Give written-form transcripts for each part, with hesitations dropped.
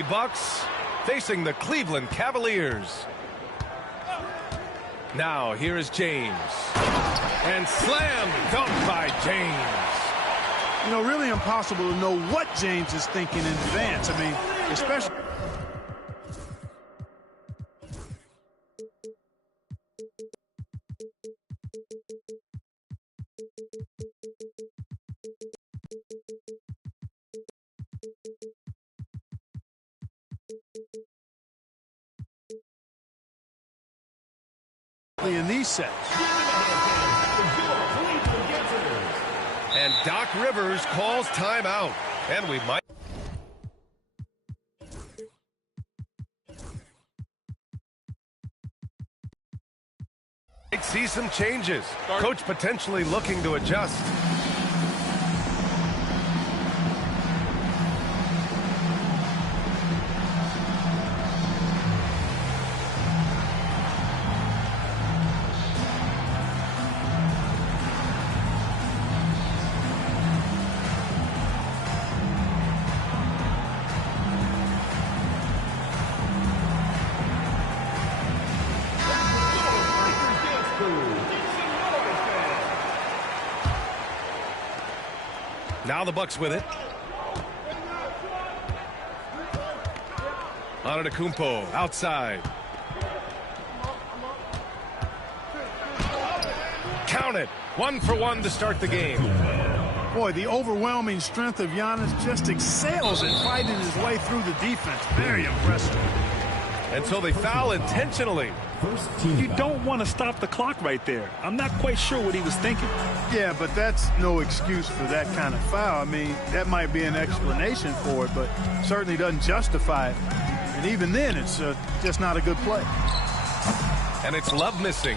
Bucks facing the Cleveland Cavaliers. Now here is James. And slam dunk by James. You know, really impossible to know what James is thinking in advance. I mean, especially... in these sets. And Doc Rivers calls timeout. And we might see some changes. Coach potentially looking to adjust. Now the Bucks with it. Antetokounmpo outside. Count it. 1 for 1 to start the game. Boy, the overwhelming strength of Giannis just excels in fighting his way through the defense. Very impressive. And so they foul intentionally. You don't want to stop the clock right there. I'm not quite sure what he was thinking. Yeah, but that's no excuse for that kind of foul. I mean, that might be an explanation for it, but certainly doesn't justify it. And even then, it's just not a good play. And it's Love missing.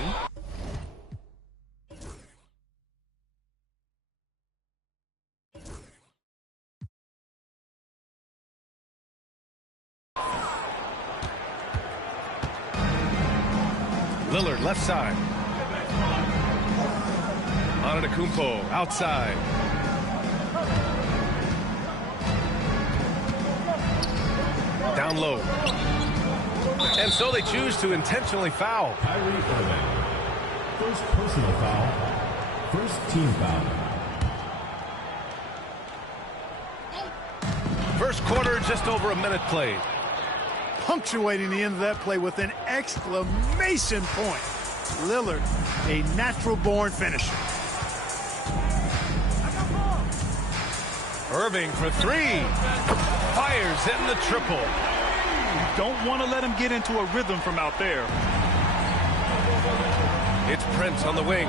Lillard left side. Antetokounmpo outside. Down low. And so they choose to intentionally foul. First personal foul. First team foul. First quarter, just over a minute played. Punctuating the end of that play with an exclamation point. Lillard, a natural-born finisher. Irving for three. Fires in the triple. You don't want to let him get into a rhythm from out there. It's Prince on the wing.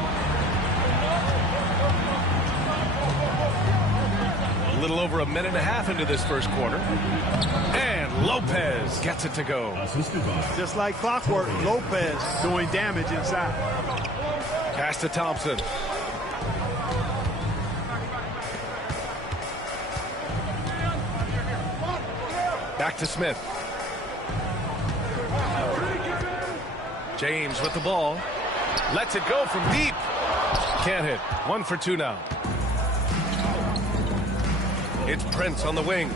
A little over a minute and a half into this first quarter. And Lopez gets it to go. Just like clockwork, Lopez doing damage inside. Pass to Thompson. Back to Smith. James with the ball. Lets it go from deep. Can't hit. 1 for 2 now. It's Prince on the wing.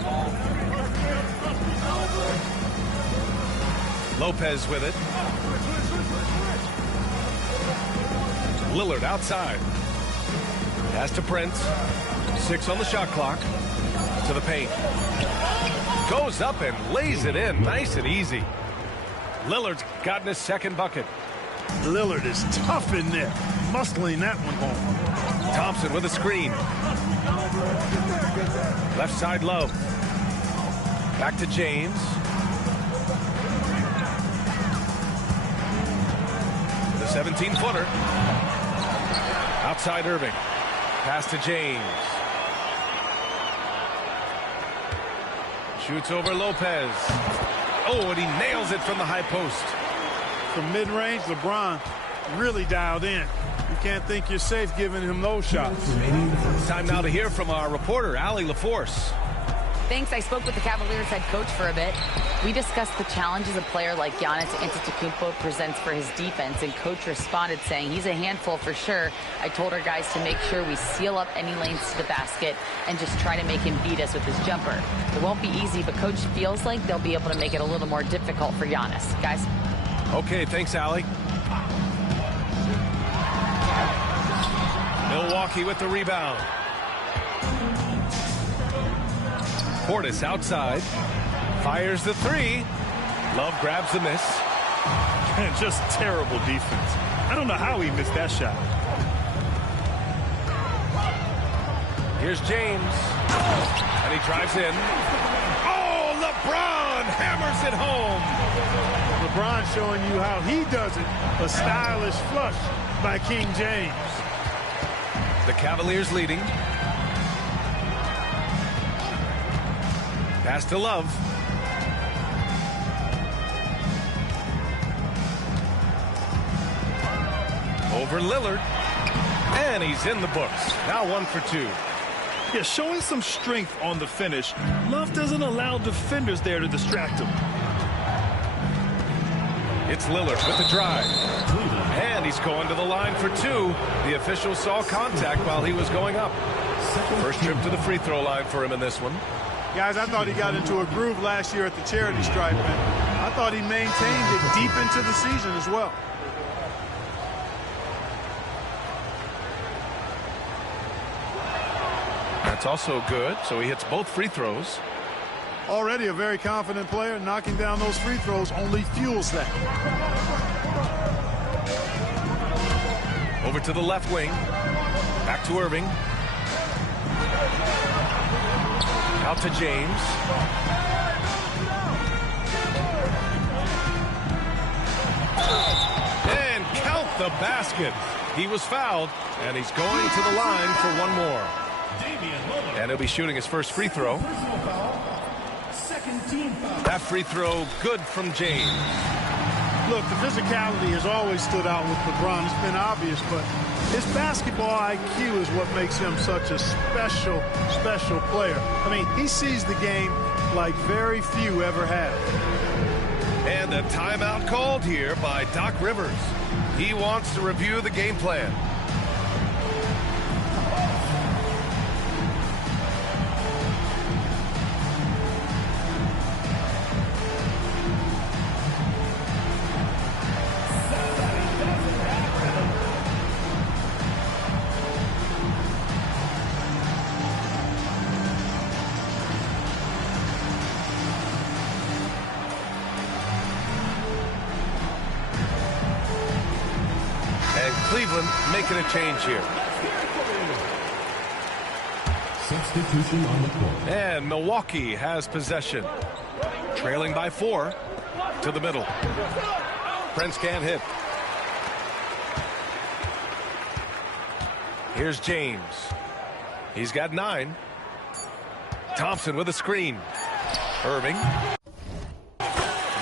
Lopez with it. Lillard outside. Pass to Prince. 6 on the shot clock. To the paint. Goes up and lays it in. Nice and easy. Lillard's gotten his second bucket. Lillard is tough in there. Muscling that one home. Thompson with a screen. Left side Love. Back to James. The 17-footer. Outside Irving. Pass to James. Shoots over Lopez. Oh, and he nails it from the high post. From mid-range, LeBron really dialed in. You can't think you're safe giving him those shots. It's time now to hear from our reporter, Allie LaForce. Thanks. I spoke with the Cavaliers head coach for a bit. We discussed the challenges a player like Giannis Antetokounmpo presents for his defense, and coach responded saying he's a handful for sure. I told our guys to make sure we seal up any lanes to the basket and just try to make him beat us with his jumper. It won't be easy, but coach feels like they'll be able to make it a little more difficult for Giannis. Guys? Okay, thanks, Allie. Milwaukee with the rebound. Portis outside. Fires the three. Love grabs the miss. And just terrible defense. I don't know how he missed that shot. Here's James. And he drives in. Oh, LeBron hammers it home. LeBron showing you how he does it. A stylish flush by King James. The Cavaliers leading. Pass to Love. Over Lillard. And he's in the books. Now 1 for 2. Yeah, showing some strength on the finish. Love doesn't allow defenders there to distract him. It's Lillard with the drive. And he's going to the line for 2. The official saw contact while he was going up. First trip to the free throw line for him in this one. Guys, I thought he got into a groove last year at the charity stripe, and I thought he maintained it deep into the season as well. That's also good, so he hits both free throws. Already a very confident player. Knocking down those free throws only fuels that. Over to the left wing. Back to Irving. Out to James. And count the basket. He was fouled, and he's going to the line for one more. And he'll be shooting his first free throw. That free throw good from James. Look, the physicality has always stood out with LeBron. It's been obvious, but his basketball IQ is what makes him such a special, special player. I mean, he sees the game like very few ever have. And a timeout called here by Doc Rivers. He wants to review the game plan. Cleveland making a change here. Substitution on the court. And Milwaukee has possession. Trailing by 4 to the middle. Prince can't hit. Here's James. He's got 9. Thompson with a screen. Irving.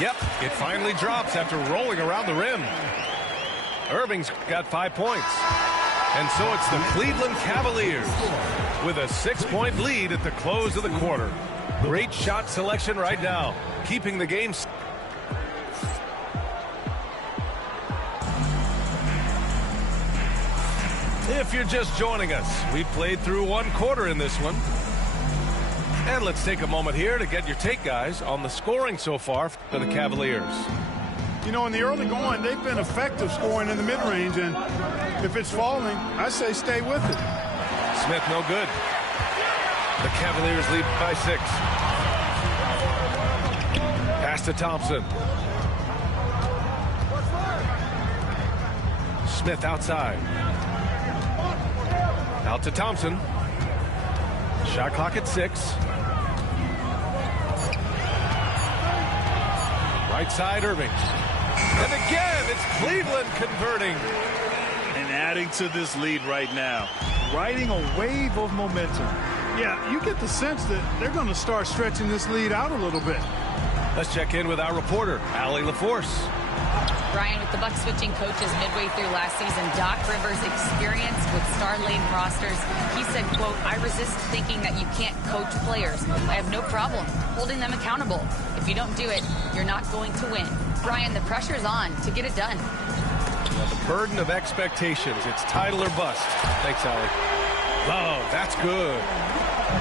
Yep, it finally drops after rolling around the rim. Irving's got 5 points. And so it's the Cleveland Cavaliers with a 6-point lead at the close of the quarter. Great shot selection right now, keeping the game. If you're just joining us, we've played through 1 quarter in this one. And let's take a moment here to get your take, guys, on the scoring so far for the Cavaliers. You know, in the early going, they've been effective scoring in the mid-range, and if it's falling, I say stay with it. Smith, no good. The Cavaliers lead by 6. Pass to Thompson. Smith outside. Out to Thompson. Shot clock at 6. Right side, Irving. And again, it's Cleveland converting. And adding to this lead right now. Riding a wave of momentum. Yeah, you get the sense that they're going to start stretching this lead out a little bit. Let's check in with our reporter, Allie LaForce. Brian, with the Bucks switching coaches midway through last season, Doc Rivers' experience with star-laden rosters, he said, quote, "I resist thinking that you can't coach players. I have no problem holding them accountable. If you don't do it, you're not going to win." Brian, the pressure's on to get it done. Well, the burden of expectations. It's title or bust. Thanks, Allie. Love, that's good.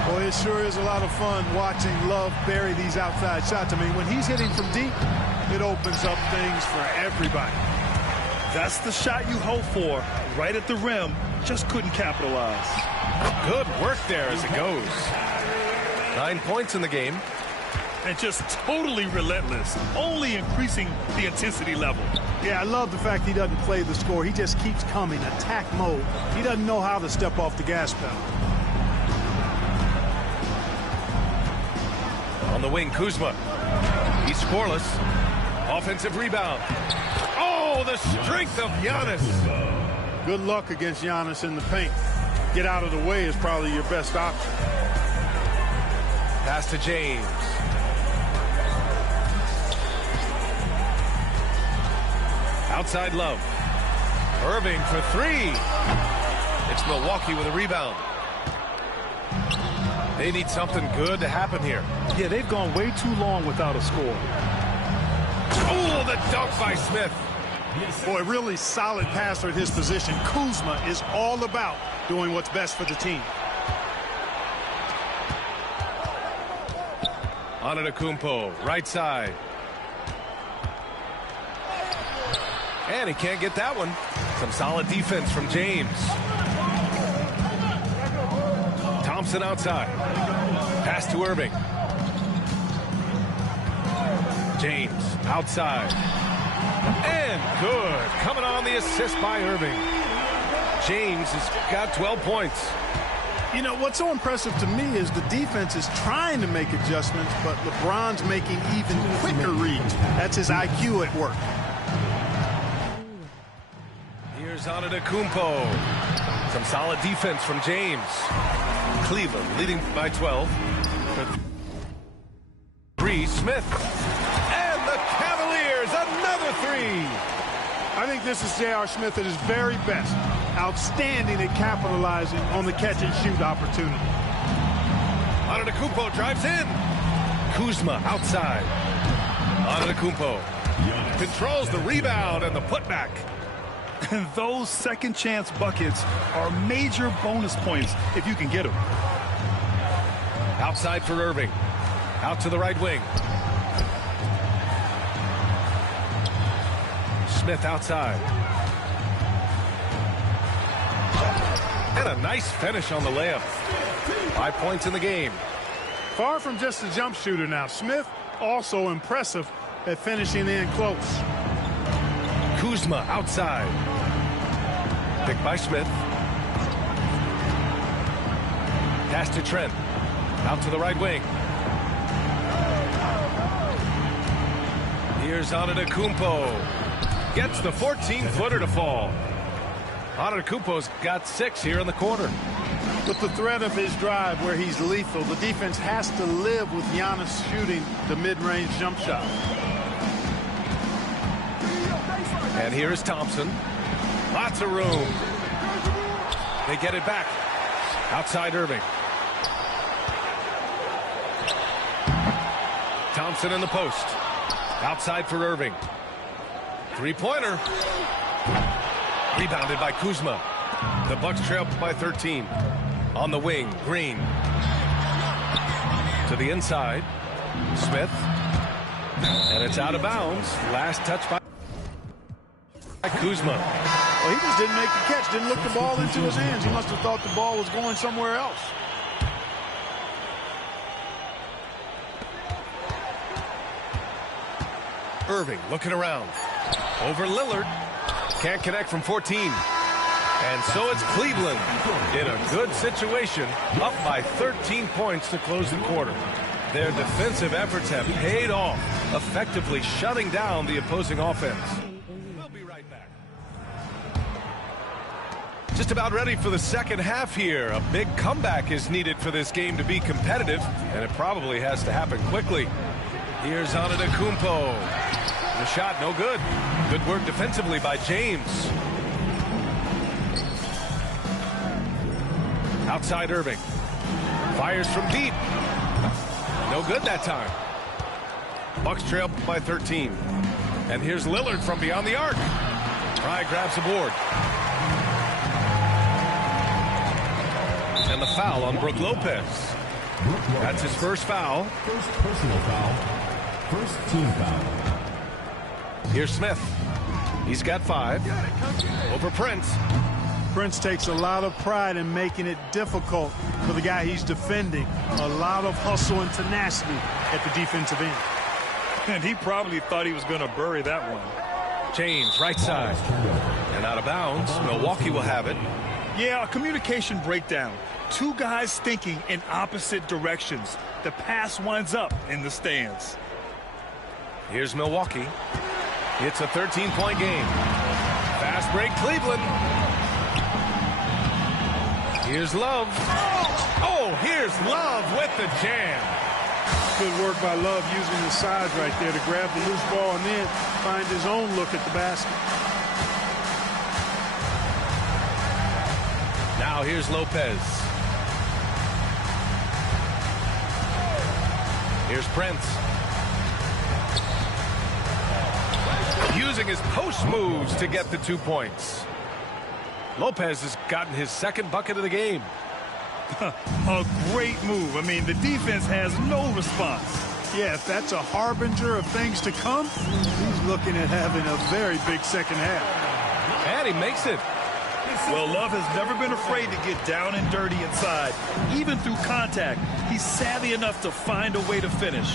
Boy, it sure is a lot of fun watching Love bury these outside shots. I mean, when he's hitting from deep, it opens up things for everybody. That's the shot you hope for. Right at the rim. Just couldn't capitalize. Good work there as it goes. 9 points in the game. And just totally relentless. Only increasing the intensity level. Yeah, I love the fact he doesn't play the score. He just keeps coming, attack mode. He doesn't know how to step off the gas pedal. On the wing, Kuzma. He's scoreless. Offensive rebound. Oh, the strength of Giannis. Good luck against Giannis in the paint. Get out of the way is probably your best option. Pass to James. Outside Love. Irving for three. It's Milwaukee with a rebound. They need something good to happen here. Yeah, they've gone way too long without a score. Oh, the dunk by Smith. Boy, really solid passer at his position. Kuzma is all about doing what's best for the team. Antetokounmpo, right side. And he can't get that one. Some solid defense from James. Thompson outside. Pass to Irving. James outside. And good. Coming on the assist by Irving. James has got 12 points. You know, what's so impressive to me is the defense is trying to make adjustments, but LeBron's making even quicker reads. That's his IQ at work. Here's Antetokounmpo. Some solid defense from James. Cleveland leading by 12. 3, Smith. And the Cavaliers, another three. I think this is J.R. Smith at his very best. Outstanding at capitalizing on the catch-and-shoot opportunity. Antetokounmpo drives in. Kuzma outside. Antetokounmpo controls the rebound and the putback. And those second chance buckets are major bonus points if you can get them. Outside for Irving. Out to the right wing. Smith outside. And a nice finish on the layup. 5 points in the game. Far from just a jump shooter now. Smith also impressive at finishing in close. Kuzma outside. Picked by Smith. Pass to Trent. Out to the right wing. Here's Antetokounmpo. Gets the 14-footer to fall. Antetokounmpo's got 6 here in the quarter. With the threat of his drive where he's lethal, the defense has to live with Giannis shooting the mid-range jump shot. And here is Thompson. Lots of room. They get it back. Outside Irving. Thompson in the post. Outside for Irving. Three-pointer. Rebounded by Kuzma. The Bucks trail by 13. On the wing, Green. To the inside. Smith. And it's out of bounds. Last touch by Kuzma. Well, he just didn't make the catch. Didn't look the ball into his hands. He must have thought the ball was going somewhere else. Irving looking around. Over Lillard. Can't connect from 14. And so it's Cleveland in a good situation, up by 13 points to close the quarter. Their defensive efforts have paid off, effectively shutting down the opposing offense. We'll be right back. Just about ready for the second half here. A big comeback is needed for this game to be competitive, and it probably has to happen quickly. Here's Nba2k25. The shot, no good. Good work defensively by James. Outside Irving. Fires from deep. No good that time. Bucks trail by 13. And here's Lillard from beyond the arc. Fry grabs the board. And the foul on Brook Lopez. That's his first foul. First personal foul. First team foul. Here's Smith. He's got 5. Over Prince. Prince takes a lot of pride in making it difficult for the guy he's defending. A lot of hustle and tenacity at the defensive end. And he probably thought he was going to bury that one. James, right side. And out of bounds. Milwaukee will have it. Yeah, a communication breakdown. Two guys thinking in opposite directions. The pass winds up in the stands. Here's Milwaukee. It's a 13-point game. Fast break, Cleveland. Here's Love. Oh, here's Love with the jam. Good work by Love using his size right there to grab the loose ball and then find his own look at the basket. Now here's Lopez. Here's Prince. Using his post moves to get the 2 points. Lopez has gotten his second bucket of the game. A great move. I mean, the defense has no response. Yeah, if that's a harbinger of things to come, he's looking at having a very big second half. And he makes it. Well, Love has never been afraid to get down and dirty inside. Even through contact, he's savvy enough to find a way to finish.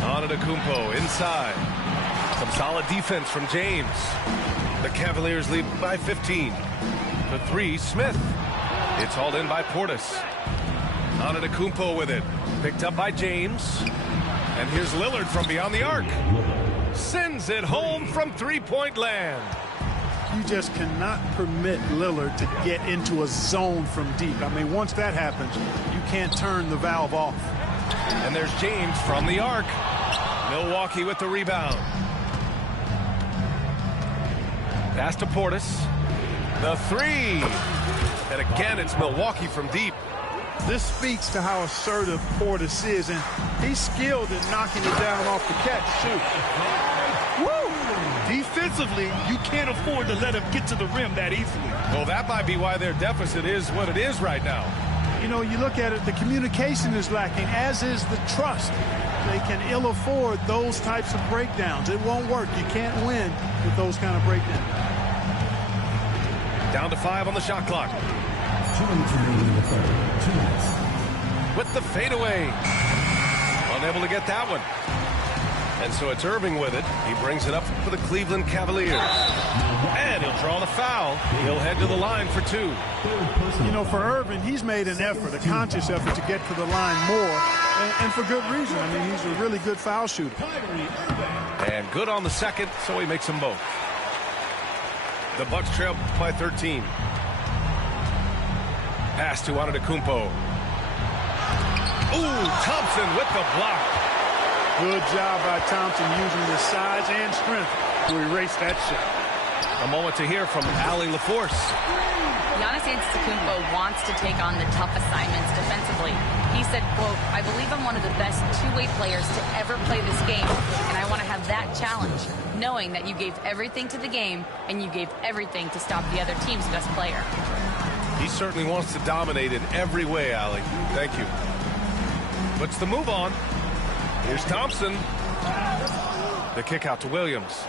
Nba2k25 inside. Some solid defense from James. The Cavaliers lead by 15. The 3, Smith. It's hauled in by Portis. Nba2k25 with it. Picked up by James. And here's Lillard from beyond the arc. Sends it home from three-point land. You just cannot permit Lillard to get into a zone from deep. I mean, once that happens, you can't turn the valve off. And there's James from the arc. Milwaukee with the rebound. Pass to Portis. The 3. And again, it's Milwaukee from deep. This speaks to how assertive Portis is, and he's skilled at knocking it down off the catch, too. Woo! Defensively, you can't afford to let him get to the rim that easily. Well, that might be why their deficit is what it is right now. You know, you look at it, the communication is lacking, as is the trust. They can ill afford those types of breakdowns. It won't work. You can't win with those kind of breakdowns. Down to 5 on the shot clock. 2 minutes remaining in the third. 2 minutes. With the fadeaway. Unable to get that one. And so it's Irving with it. He brings it up for the Cleveland Cavaliers. And he'll draw the foul. He'll head to the line for 2. You know, for Irving, he's made an effort, a conscious effort to get to the line more, and for good reason. I mean, he's a really good foul shooter. And good on the second, so he makes them both. The Bucks trail by 13. Pass to Nba2k25. Ooh, Thompson with the block. Good job by Thompson using his size and strength to erase that shot. A moment to hear from Allie LaForce. Giannis Antetokounmpo wants to take on the tough assignments defensively. He said, quote, "I believe I'm one of the best two-way players to ever play this game, and I want to have that challenge, knowing that you gave everything to the game and you gave everything to stop the other team's best player." He certainly wants to dominate in every way, Allie. Thank you. Puts the move on. Here's Thompson. The kick out to Williams.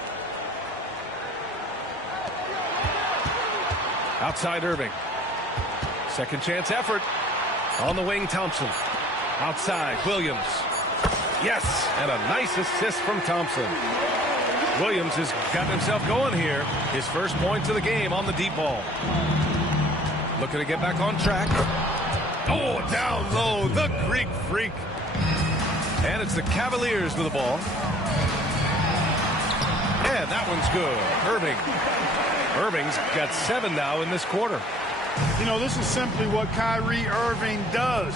Outside Irving. Second chance effort. On the wing, Thompson. Outside, Williams. Yes, and a nice assist from Thompson. Williams has gotten himself going here. His first points of the game on the deep ball. Looking to get back on track. Oh, down low, the Greek Freak. And it's the Cavaliers with the ball. And that one's good. Irving's got 7 now in this quarter. You know, this is simply what Kyrie Irving does.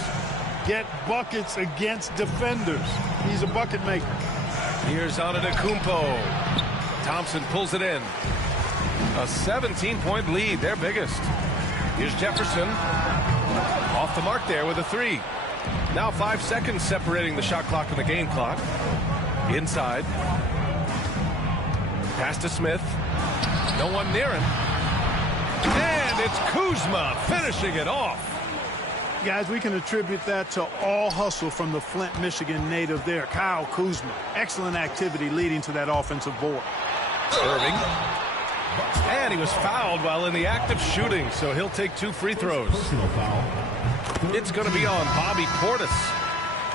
get buckets against defenders. He's a bucket maker. Here's Nba2k25. Thompson pulls it in. A 17-point lead, their biggest. Here's Jefferson. Off the mark there with a three. Now 5 seconds separating the shot clock and the game clock. Inside. Pass to Smith. No one near him. And it's Kuzma finishing it off. Guys, we can attribute that to all hustle from the Flint, Michigan native there, Kyle Kuzma. Excellent activity leading to that offensive board. Irving. And he was fouled while in the act of shooting, so he'll take 2 free throws. It's going to be on Bobby Portis.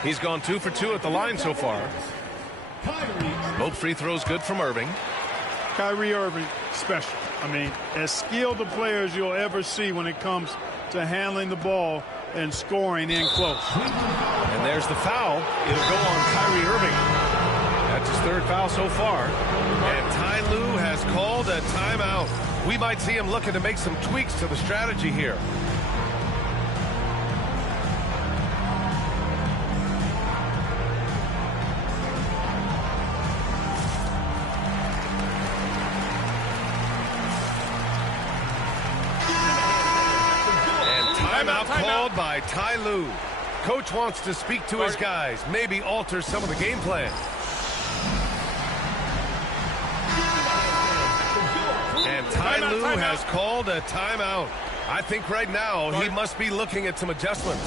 He's gone 2 for 2 at the line so far. Both free throws good from Irving. Kyrie Irving, special. I mean, as skilled a player as you'll ever see when it comes to handling the ball and scoring in close. And there's the foul. It'll go on Kyrie Irving. That's his 3rd foul so far. And Ty Lue has called a timeout. We might see him looking to make some tweaks to the strategy here. Timeout called by Ty Lue. Coach wants to speak to his guys, maybe alter some of the game plan. And Ty Lue has called a timeout. I think right now he must be looking at some adjustments.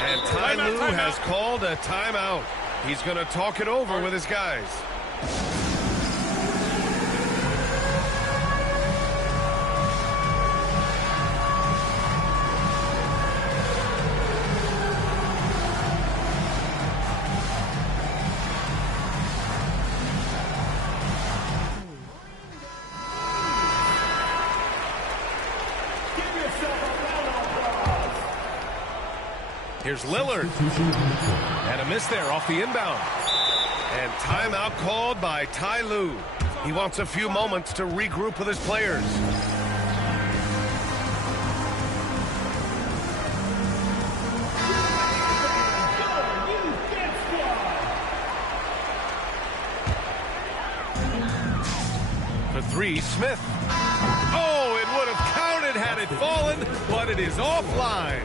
And Ty Lue has called a timeout. He's going to talk it over with his guys. Here's Lillard. And a miss there off the inbound. And timeout called by Ty Lue. He wants a few moments to regroup with his players. For 3, Smith. Oh, it would have counted had it fallen, but it is offline.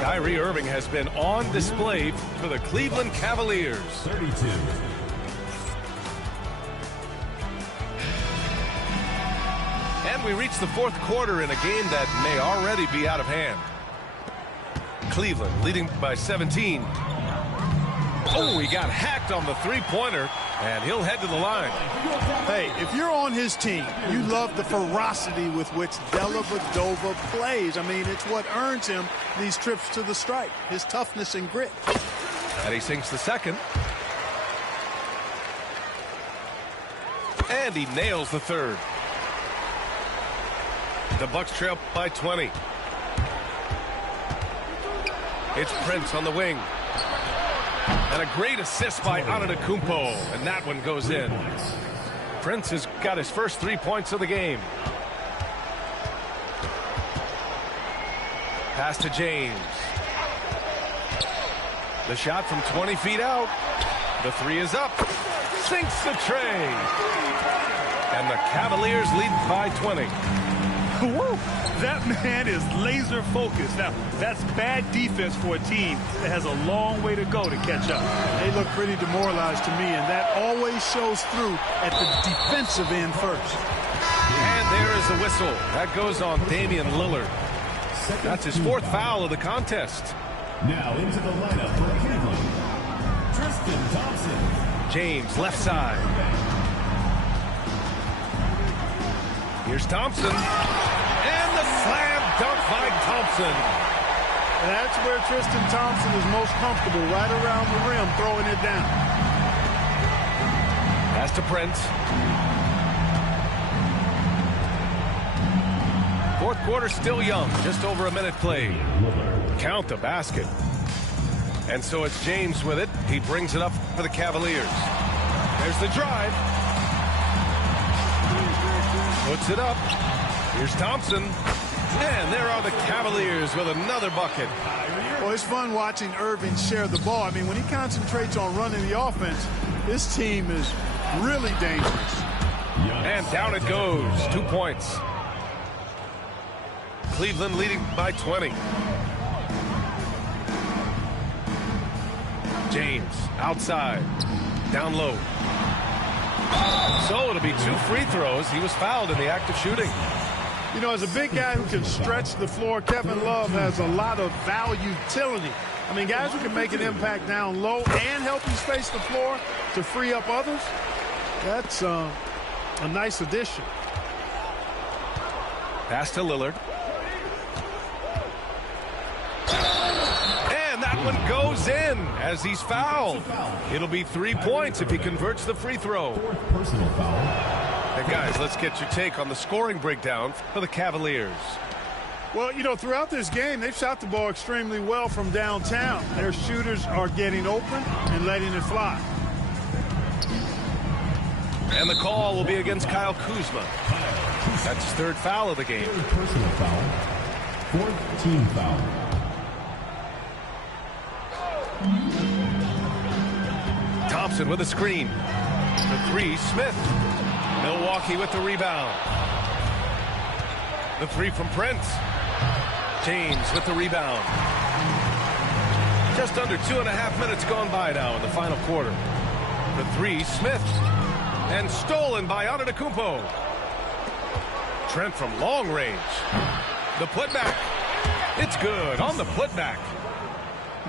Kyrie Irving has been on display for the Cleveland Cavaliers. 32. And we reach the 4th quarter in a game that may already be out of hand. Cleveland leading by 17. Oh, he got hacked on the 3-pointer, and he'll head to the line. Hey, if you're on his team, you love the ferocity with which Dellavedova plays. I mean, it's what earns him these trips to the stripe, his toughness and grit. And he sinks the 2nd. And he nails the 3rd. The Bucks trail by 20. It's Prince on the wing. And a great assist by Nba2k25, and that one goes in. Prince has got his first 3 points of the game. Pass to James. The shot from 20 feet out. The 3 is up. Sinks the tray. And the Cavaliers lead by 20. Woo! That man is laser focused. Now, that's bad defense for a team that has a long way to go to catch up. They look pretty demoralized to me, and that always shows through at the defensive end first. And there is the whistle. That goes on Damian Lillard. That's his 4th foul of the contest. Now into the lineup for Cleveland, Tristan Thompson. James, left side. Here's Thompson. And the slam dunk by Thompson. And that's where Tristan Thompson is most comfortable, right around the rim, throwing it down. Pass to Prince. 4th quarter still young, just over a minute played. Count the basket. And so it's James with it. He brings it up for the Cavaliers. There's the drive. Puts it up. Here's Thompson. And there are the Cavaliers with another bucket. Well, it's fun watching Irving share the ball. I mean, when he concentrates on running the offense, this team is really dangerous. And down it goes. 2 points. Cleveland leading by 20. James outside. Down low. So it'll be 2 free throws. He was fouled in the act of shooting. You know, as a big guy who can stretch the floor, Kevin Love has a lot of utility. I mean, guys who can make an impact down low and help you space the floor to free up others, that's a nice addition. Pass to Lillard. And that one goes in as he's fouled. It'll be 3 points if he converts the free throw. Personal foul. And guys, let's get your take on the scoring breakdown for the Cavaliers. Well, you know, throughout this game, they've shot the ball extremely well from downtown. Their shooters are getting open and letting it fly. And the call will be against Kyle Kuzma. That's his 3rd foul of the game. Personal foul. 4th team foul. Thompson with a screen. The 3, Smith. Milwaukee with the rebound. The 3 from Prince. James with the rebound. Just under 2.5 minutes gone by now in the final quarter. The 3, Smith. And stolen by Antetokounmpo. Trent from long range. The putback. It's good on the putback.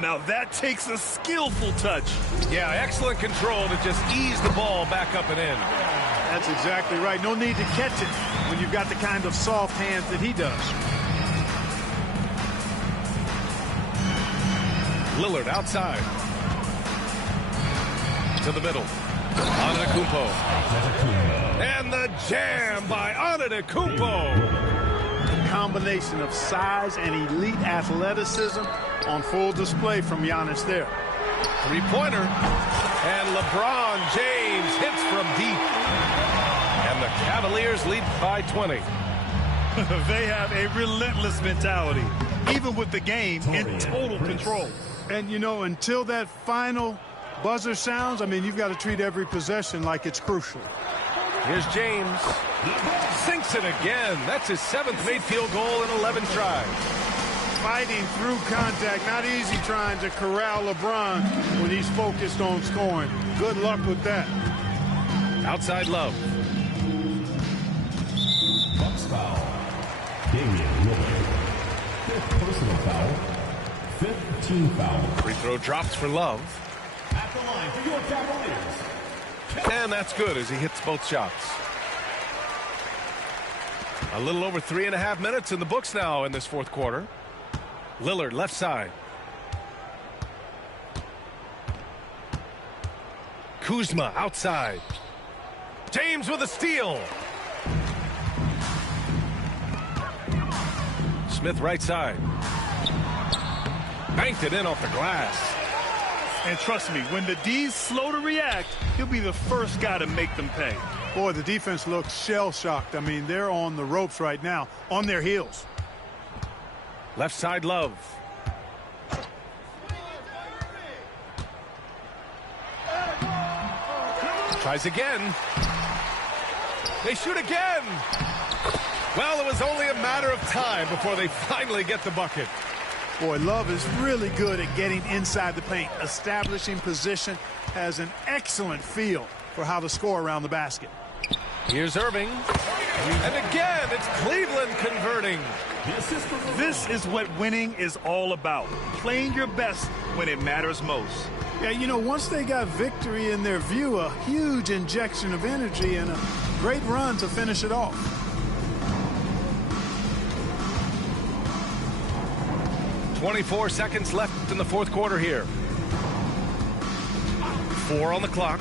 Now that takes a skillful touch. Yeah, excellent control to just ease the ball back up and in. That's exactly right. No need to catch it when you've got the kind of soft hands that he does. Lillard outside. To the middle. Antetokounmpo. And the jam by Antetokounmpo. The combination of size and elite athleticism on full display from Giannis there. 3-pointer. And LeBron James hits from deep. And the Cavaliers lead by 20. They have a relentless mentality, even with the game in total control. And, you know, until that final buzzer sounds, I mean, you've got to treat every possession like it's crucial. Here's James. Sinks it again. That's his 7th made field goal in 11 tries. Fighting through contact. Not easy trying to corral LeBron when he's focused on scoring. Good luck with that. Outside Love. Bucks foul. Damian Lillard. 5th personal foul. 5th team foul. Free throw drops for Love. At the line for your Cavaliers. And that's good as he hits both shots. A little over 3.5 minutes in the books now in this 4th quarter. Lillard left side. Kuzma outside. James with a steal. Smith right side. Banked it in off the glass. And trust me, when the D's slow to react, he'll be the first guy to make them pay. Boy, the defense looks shell-shocked. I mean, they're on the ropes right now, on their heels. Left side Love. Tries again. They shoot again. Well, it was only a matter of time before they finally get the bucket. Boy, Love is really good at getting inside the paint, establishing position, has an excellent feel for how to score around the basket. Here's Irving. And again, it's Cleveland converting. This is what winning is all about. Playing your best when it matters most. Yeah, you know, once they got victory in their view, a huge injection of energy and a great run to finish it off. .24 seconds left in the 4th quarter here. 4 on the clock.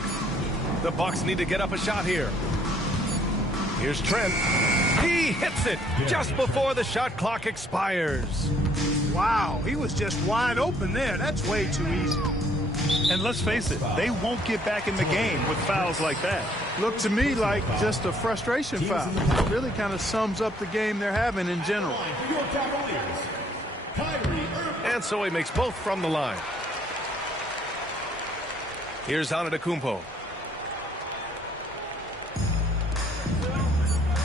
The Bucks need to get up a shot here. Here's Trent. He hits it just before the shot clock expires. Wow, he was just wide open there. That's way too easy. And let's face it, they won't get back in the game with fouls like that. Looked to me like just a frustration foul. It really kind of sums up the game they're having in general. And so he makes both from the line. Here's Nba2k25.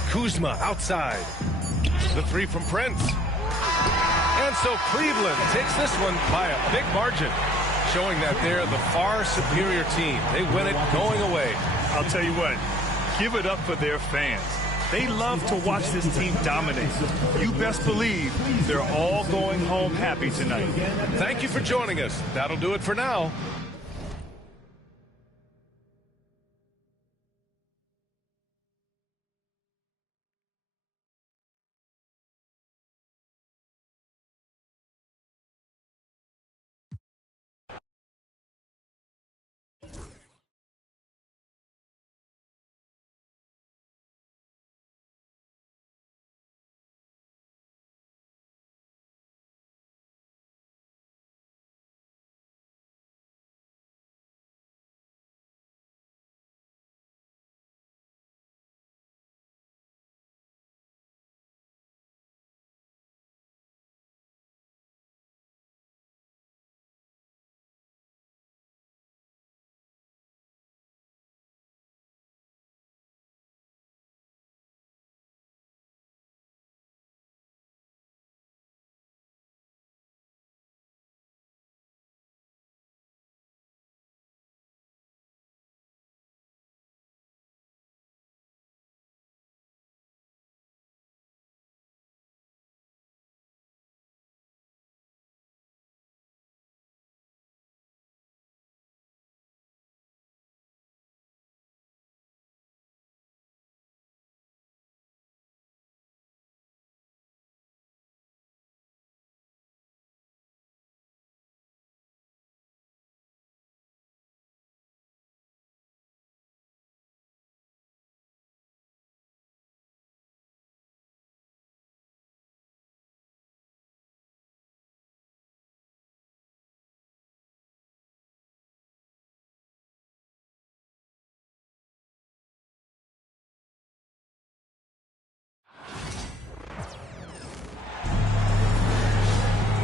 Kuzma outside. The three from Prince. And so Cleveland takes this one by a big margin, showing that they're the far superior team. They win it going away. I'll tell you what, give it up for their fans. They love to watch this team dominate. You best believe they're all going home happy tonight. Thank you for joining us. That'll do it for now.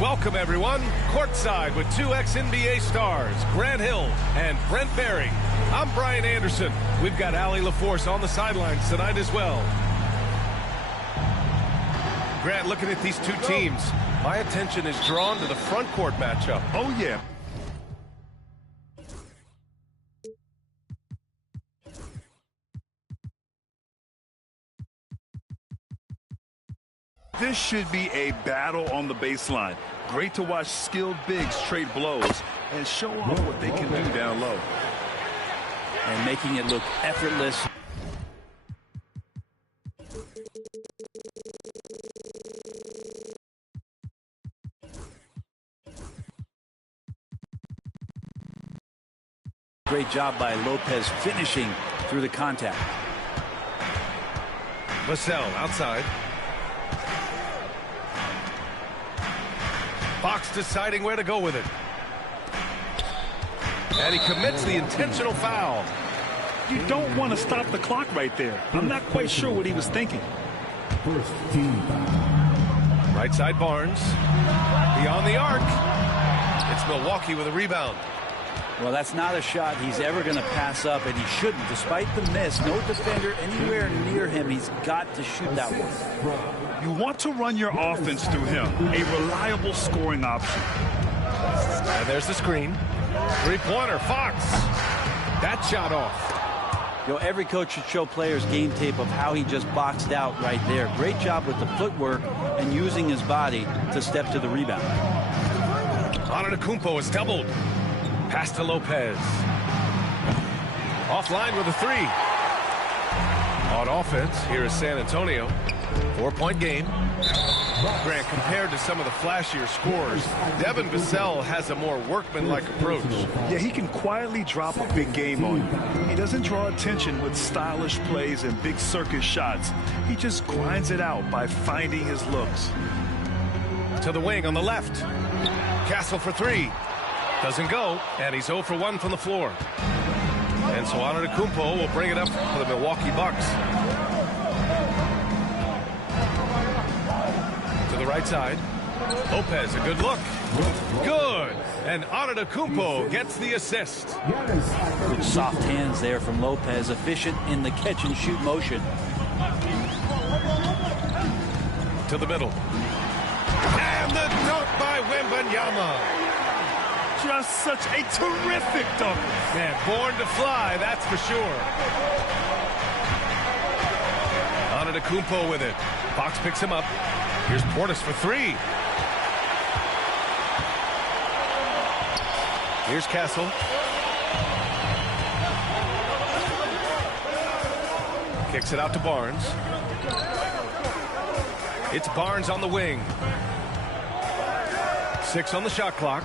Welcome, everyone. Courtside with two ex-NBA stars, Grant Hill and Brent Barry. I'm Brian Anderson. We've got Allie LaForce on the sidelines tonight as well. Grant, looking at these two teams, my attention is drawn to the front court matchup. Oh, yeah. This should be a battle on the baseline. Great to watch skilled bigs trade blows and show off what they can do down low. And making it look effortless. Great job by Lopez finishing through the contact. Vassell outside. Fox deciding where to go with it. And he commits the intentional foul. You don't want to stop the clock right there. I'm not quite sure what he was thinking. First team foul. Right side Barnes. Beyond the arc. It's Milwaukee with a rebound. Well, that's not a shot he's ever going to pass up, and he shouldn't. Despite the miss, no defender anywhere near him. He's got to shoot that one. You want to run your offense through him. A reliable scoring option. And there's the screen. Three-pointer, Fox. That shot off. You know, every coach should show players game tape of how he just boxed out right there. Great job with the footwork and using his body to step to the rebound. Nba2k25 is doubled. Pass to Lopez. Offline with a three. On offense, here is San Antonio. 4-point game. Grant, compared to some of the flashier scorers, Devin Vassell has a more workmanlike approach. Yeah, he can quietly drop a big game on you. He doesn't draw attention with stylish plays and big circus shots. He just grinds it out by finding his looks. To the wing on the left. Castle for three. Doesn't go, and he's 0 for 1 from the floor. And so Antetokounmpo will bring it up for the Milwaukee Bucks. To the right side. Lopez, a good look. Good. And Antetokounmpo gets the assist. Good soft hands there from Lopez. Efficient in the catch-and-shoot motion. To the middle. And the dunk by Wembanyama. Just such a terrific dunk. Man, born to fly, that's for sure. Antetokounmpo with it. Fox picks him up. Here's Portis for 3. Here's Castle. Kicks it out to Barnes. It's Barnes on the wing. 6 on the shot clock.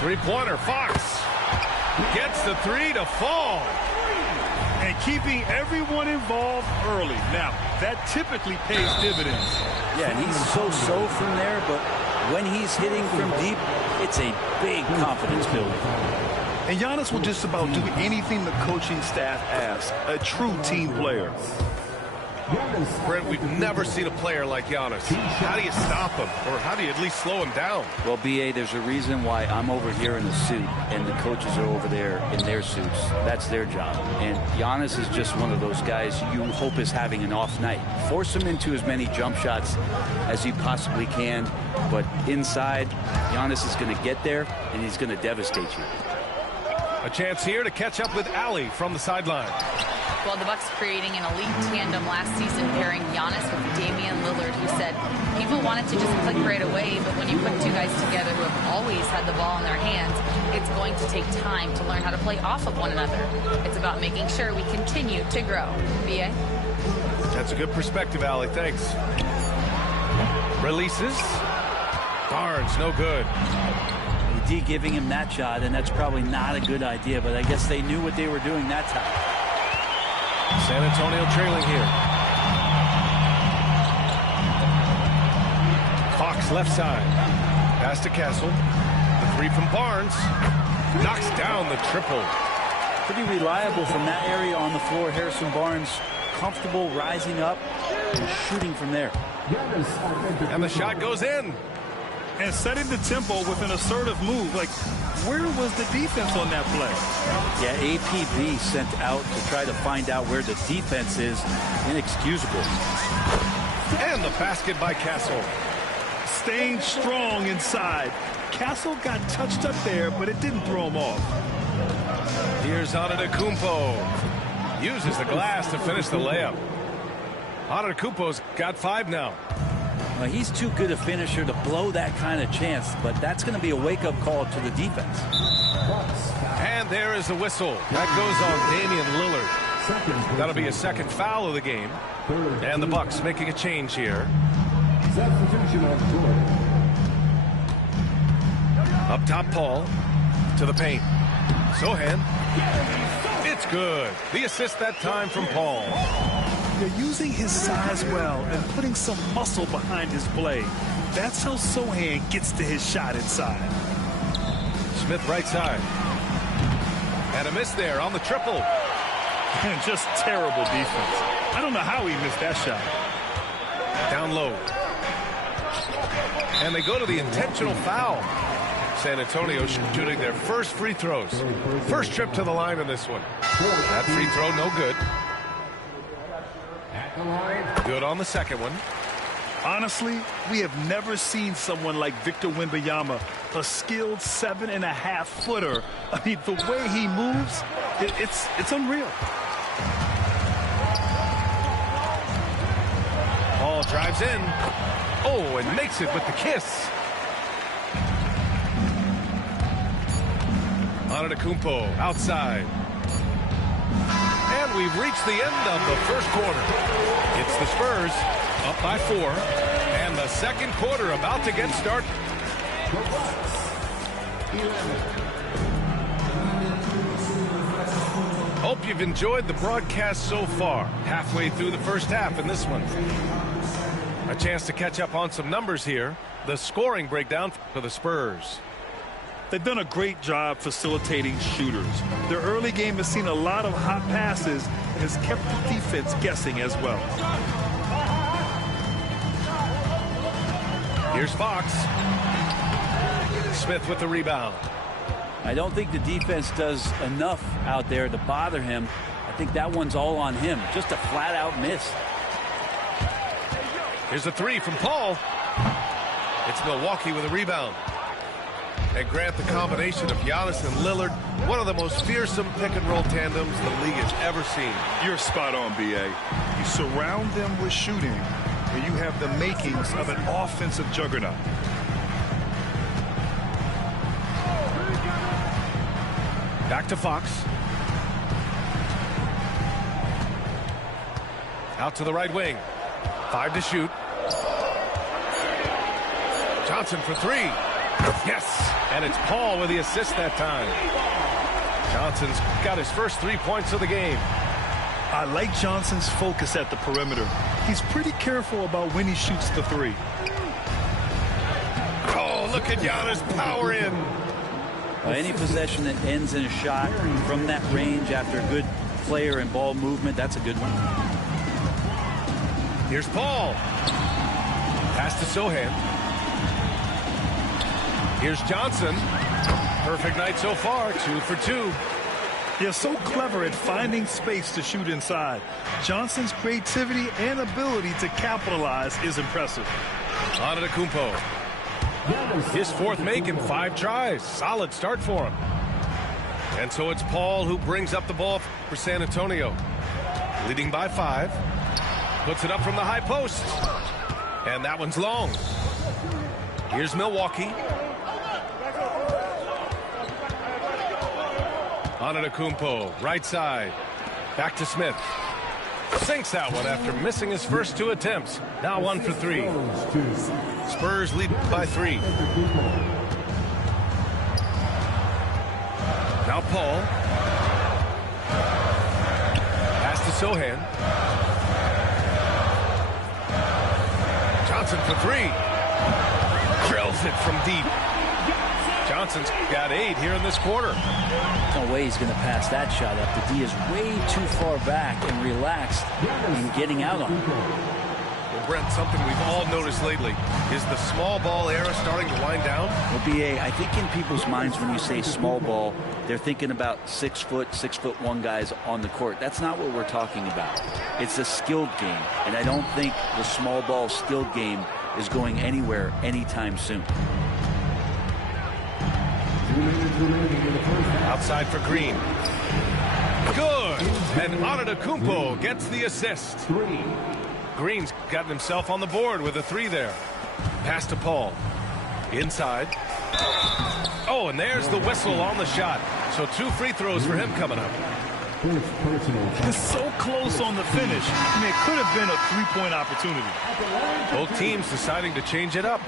Three-pointer. Fox gets the 3 to fall. And keeping everyone involved early. Now, that typically pays dividends. Yeah, he's so from there, but when he's hitting from deep, it's a big confidence builder. And Giannis will just about do anything the coaching staff asks. A true team player. Brent, we've never seen a player like Giannis. How do you stop him? Or how do you at least slow him down? Well, B.A., there's a reason why I'm over here in a suit and the coaches are over there in their suits. That's their job. And Giannis is just one of those guys you hope is having an off night. Force him into as many jump shots as you possibly can. But inside, Giannis is going to get there and he's going to devastate you. A chance here to catch up with Allie from the sideline. Well, the Bucks creating an elite tandem last season, pairing Giannis with Damian Lillard, who said people wanted to just click right away, but when you put two guys together who have always had the ball in their hands, it's going to take time to learn how to play off of one another. It's about making sure we continue to grow. B.A.? That's a good perspective, Allie. Thanks. Releases. Barnes, no good. D giving him that shot, and that's probably not a good idea, but I guess they knew what they were doing that time. San Antonio trailing here. Fox left side. Pass to Castle. The 3 from Barnes. Knocks down the triple. Pretty reliable from that area on the floor. Harrison Barnes comfortable rising up and shooting from there. And the shot goes in. And setting the tempo with an assertive move. Like, where was the defense on that play? Yeah, APB sent out to try to find out where the defense is. Inexcusable. And the basket by Castle. Staying strong inside. Castle got touched up there, but it didn't throw him off. Here's Antetokounmpo. Uses the glass to finish the layup. Antetokounmpo's got 5 now. Well, he's too good a finisher to blow that kind of chance, but that's going to be a wake-up call to the defense. And there is the whistle. That goes on Damian Lillard. That'll be a second foul of the game. And the Bucks making a change here. Up top, Paul. To the paint. Sohan. It's good. The assist that time from Paul. They're using his size well and putting some muscle behind his play. That's how Sohan gets to his shot inside. Smith right side. And a miss there on the triple. And just terrible defense. I don't know how he missed that shot. Down low. And they go to the intentional foul. San Antonio shooting their first free throws. First trip to the line in this one. That free throw no good. Good on the second one. Honestly, we have never seen someone like Victor Wembanyama, a skilled 7.5-footer. I mean, the way he moves, it's unreal. Paul drives in. Oh, and makes it with the kiss. Antetokounmpo outside. And we've reached the end of the first quarter. It's the Spurs up by 4. And the second quarter about to get started. Hope you've enjoyed the broadcast so far. Halfway through the first half in this one. A chance to catch up on some numbers here. The scoring breakdown for the Spurs. They've done a great job facilitating shooters. Their early game has seen a lot of hot passes and has kept the defense guessing as well. Here's Fox. Smith with the rebound. I don't think the defense does enough out there to bother him. I think that one's all on him. Just a flat-out miss. Here's a three from Paul. It's Milwaukee with a rebound. And Grant, the combination of Giannis and Lillard, one of the most fearsome pick-and-roll tandems the league has ever seen. You're spot on, B.A. You surround them with shooting, and you have the makings of an offensive juggernaut. Back to Fox. Out to the right wing. 5 to shoot. Johnson for 3. Yes! And it's Paul with the assist that time. Johnson's got his first 3 points of the game. I like Johnson's focus at the perimeter. He's pretty careful about when he shoots the 3. Oh, look at Giannis power in. Any possession that ends in a shot from that range after a good player and ball movement, that's a good one. Here's Paul. Pass to Sohan. Here's Johnson. Perfect night so far, 2 for 2. They're so clever at finding space to shoot inside. Johnson's creativity and ability to capitalize is impressive. Antetokounmpo. His 4th make in 5 tries. Solid start for him. And so it's Paul who brings up the ball for San Antonio. Leading by 5. Puts it up from the high post. And that one's long. Here's Milwaukee. Antetokounmpo, right side. Back to Smith. Sinks that one after missing his first 2 attempts. Now 1 for 3. Spurs lead by 3. Now Paul. Pass to Sohan. Johnson for 3. Drills it from deep. Johnson's got 8 here in this quarter. No way he's going to pass that shot up. The D is way too far back and relaxed in getting out on it. Well, Brent, something we've all noticed lately is the small ball era starting to wind down. Well, B.A., I think in people's minds when you say small ball, they're thinking about 6'1" guys on the court. That's not what we're talking about. It's a skilled game, and I don't think the small ball skilled game is going anywhere anytime soon. Outside for Green. Good. And Antetokounmpo gets the assist. Green's gotten himself on the board with a 3 there. Pass to Paul. Inside. Oh, and there's the whistle on the shot. So 2 free throws for him coming up. It's so close on the finish. I mean, it could have been a 3-point opportunity. Both teams deciding to change it up.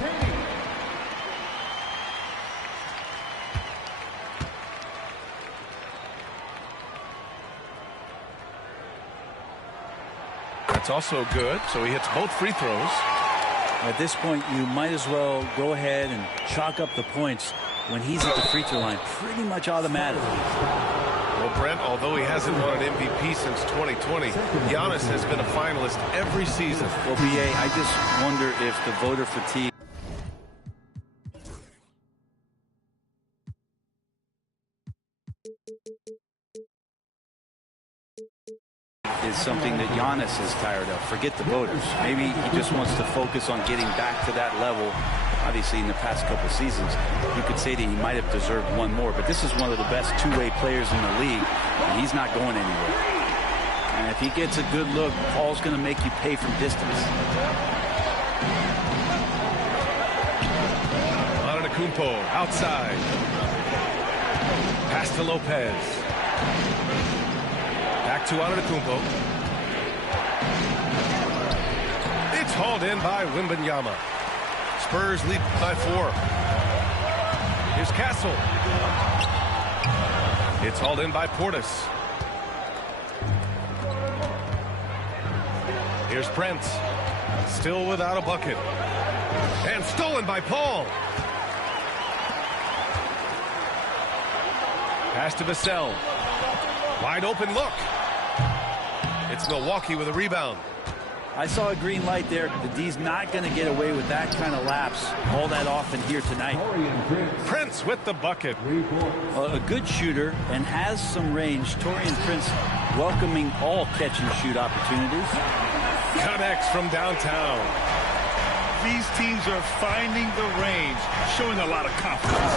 That's also good, so he hits both free throws. At this point, you might as well go ahead and chalk up the points when he's at the free throw line, pretty much automatically. Well, Brent, although he hasn't won an MVP since 2020, Giannis has been a finalist every season. Well, B.A., I just wonder if the voter fatigue is something that Giannis is tired of. Forget the voters. Maybe he just wants to focus on getting back to that level. Obviously, in the past couple seasons, you could say that he might have deserved one more, but this is one of the best two-way players in the league, and he's not going anywhere. And if he gets a good look, Paul's going to make you pay from distance. Antetokounmpo outside. Pass to Lopez. Back to Antetokounmpo. It's hauled in by Wembanyama. Spurs lead by 4. Here's Castle. It's hauled in by Portis. Here's Prince. Still without a bucket. And stolen by Paul. Pass to Vassell. Wide open look. It's Milwaukee with a rebound. I saw a green light there. The D's not going to get away with that kind of lapse all that often here tonight. Prince with the bucket. A good shooter and has some range. Taurean Prince welcoming all catch and shoot opportunities. Connects from downtown. These teams are finding the range, showing a lot of confidence.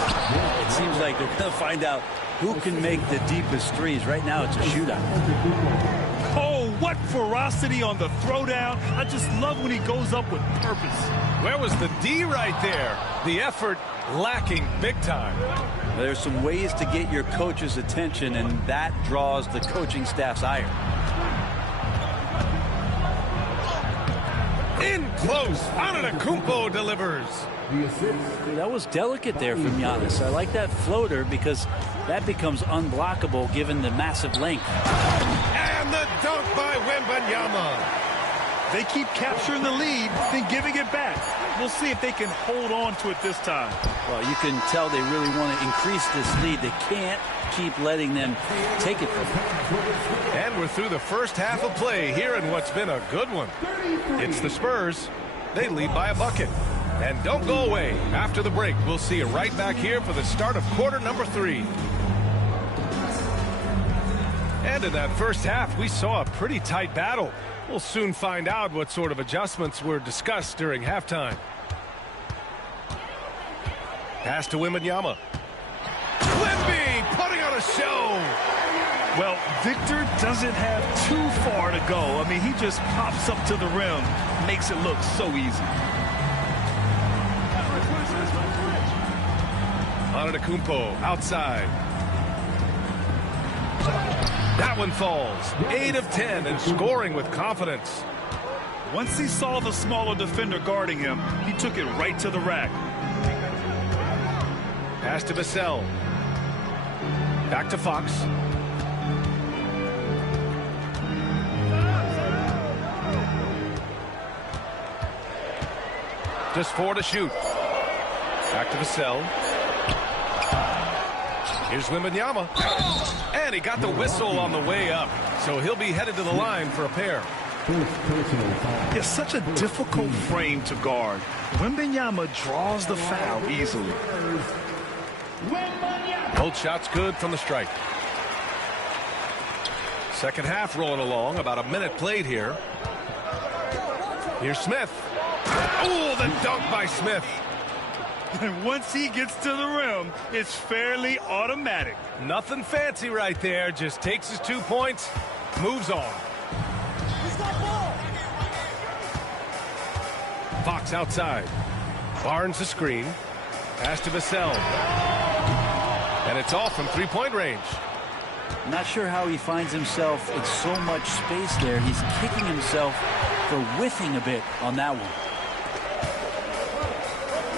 It seems like they're going to find out who can make the deepest threes. Right now it's a shootout. Oh, what ferocity on the throwdown. I just love when he goes up with purpose. Where was the D right there? The effort lacking big time. There's some ways to get your coach's attention, and that draws the coaching staff's ire. In close. Antetokounmpo delivers. That was delicate there from Giannis. I like that floater because that becomes unblockable given the massive length. And the dunk by Wembanyama. They keep capturing the lead, then giving it back. We'll see if they can hold on to it this time. Well, you can tell they really want to increase this lead. They can't keep letting them take it from them. And we're through the first half of play here in what's been a good one. It's the Spurs. They lead by a bucket. And don't go away. After the break, we'll see you right back here for the start of quarter number 3. And in that first half, we saw a pretty tight battle. We'll soon find out what sort of adjustments were discussed during halftime. Pass to Wembanyama. Wemby putting on a show. Well, Victor doesn't have too far to go. I mean, he just pops up to the rim, makes it look so easy. Antetokounmpo outside. That one falls. 8 of 10 and scoring with confidence. Once he saw the smaller defender guarding him, he took it right to the rack. Pass to Vassell. Back to Fox. Just 4 to shoot. Back to Vassell. Here's Wembanyama. And he got the whistle on the way up. So he'll be headed to the line for a pair. It's such a difficult frame to guard. Wembanyama draws the foul easily. Both shots good from the stripe. Second half rolling along. About a minute played here. Here's Smith. Oh, the dunk by Smith. And once he gets to the rim, it's fairly automatic. Nothing fancy right there. Just takes his 2 points, moves on. Fox outside. Barnes the screen. Pass to Vassell. And it's off from three-point range. Not sure how he finds himself in so much space there. He's kicking himself for whiffing a bit on that one.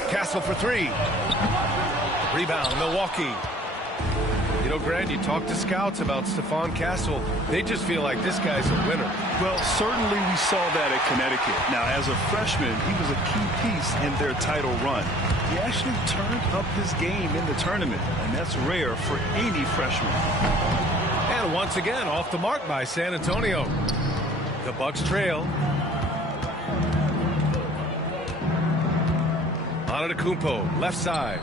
Castle for 3. Rebound, Milwaukee. You know, Grant, you talk to scouts about Stephon Castle. They just feel like this guy's a winner. Well, certainly we saw that at Connecticut. Now, as a freshman, he was a key piece in their title run. He actually turned up his game in the tournament, and that's rare for any freshman. And once again, off the mark by San Antonio. The Bucks trail. Antetokounmpo, left side.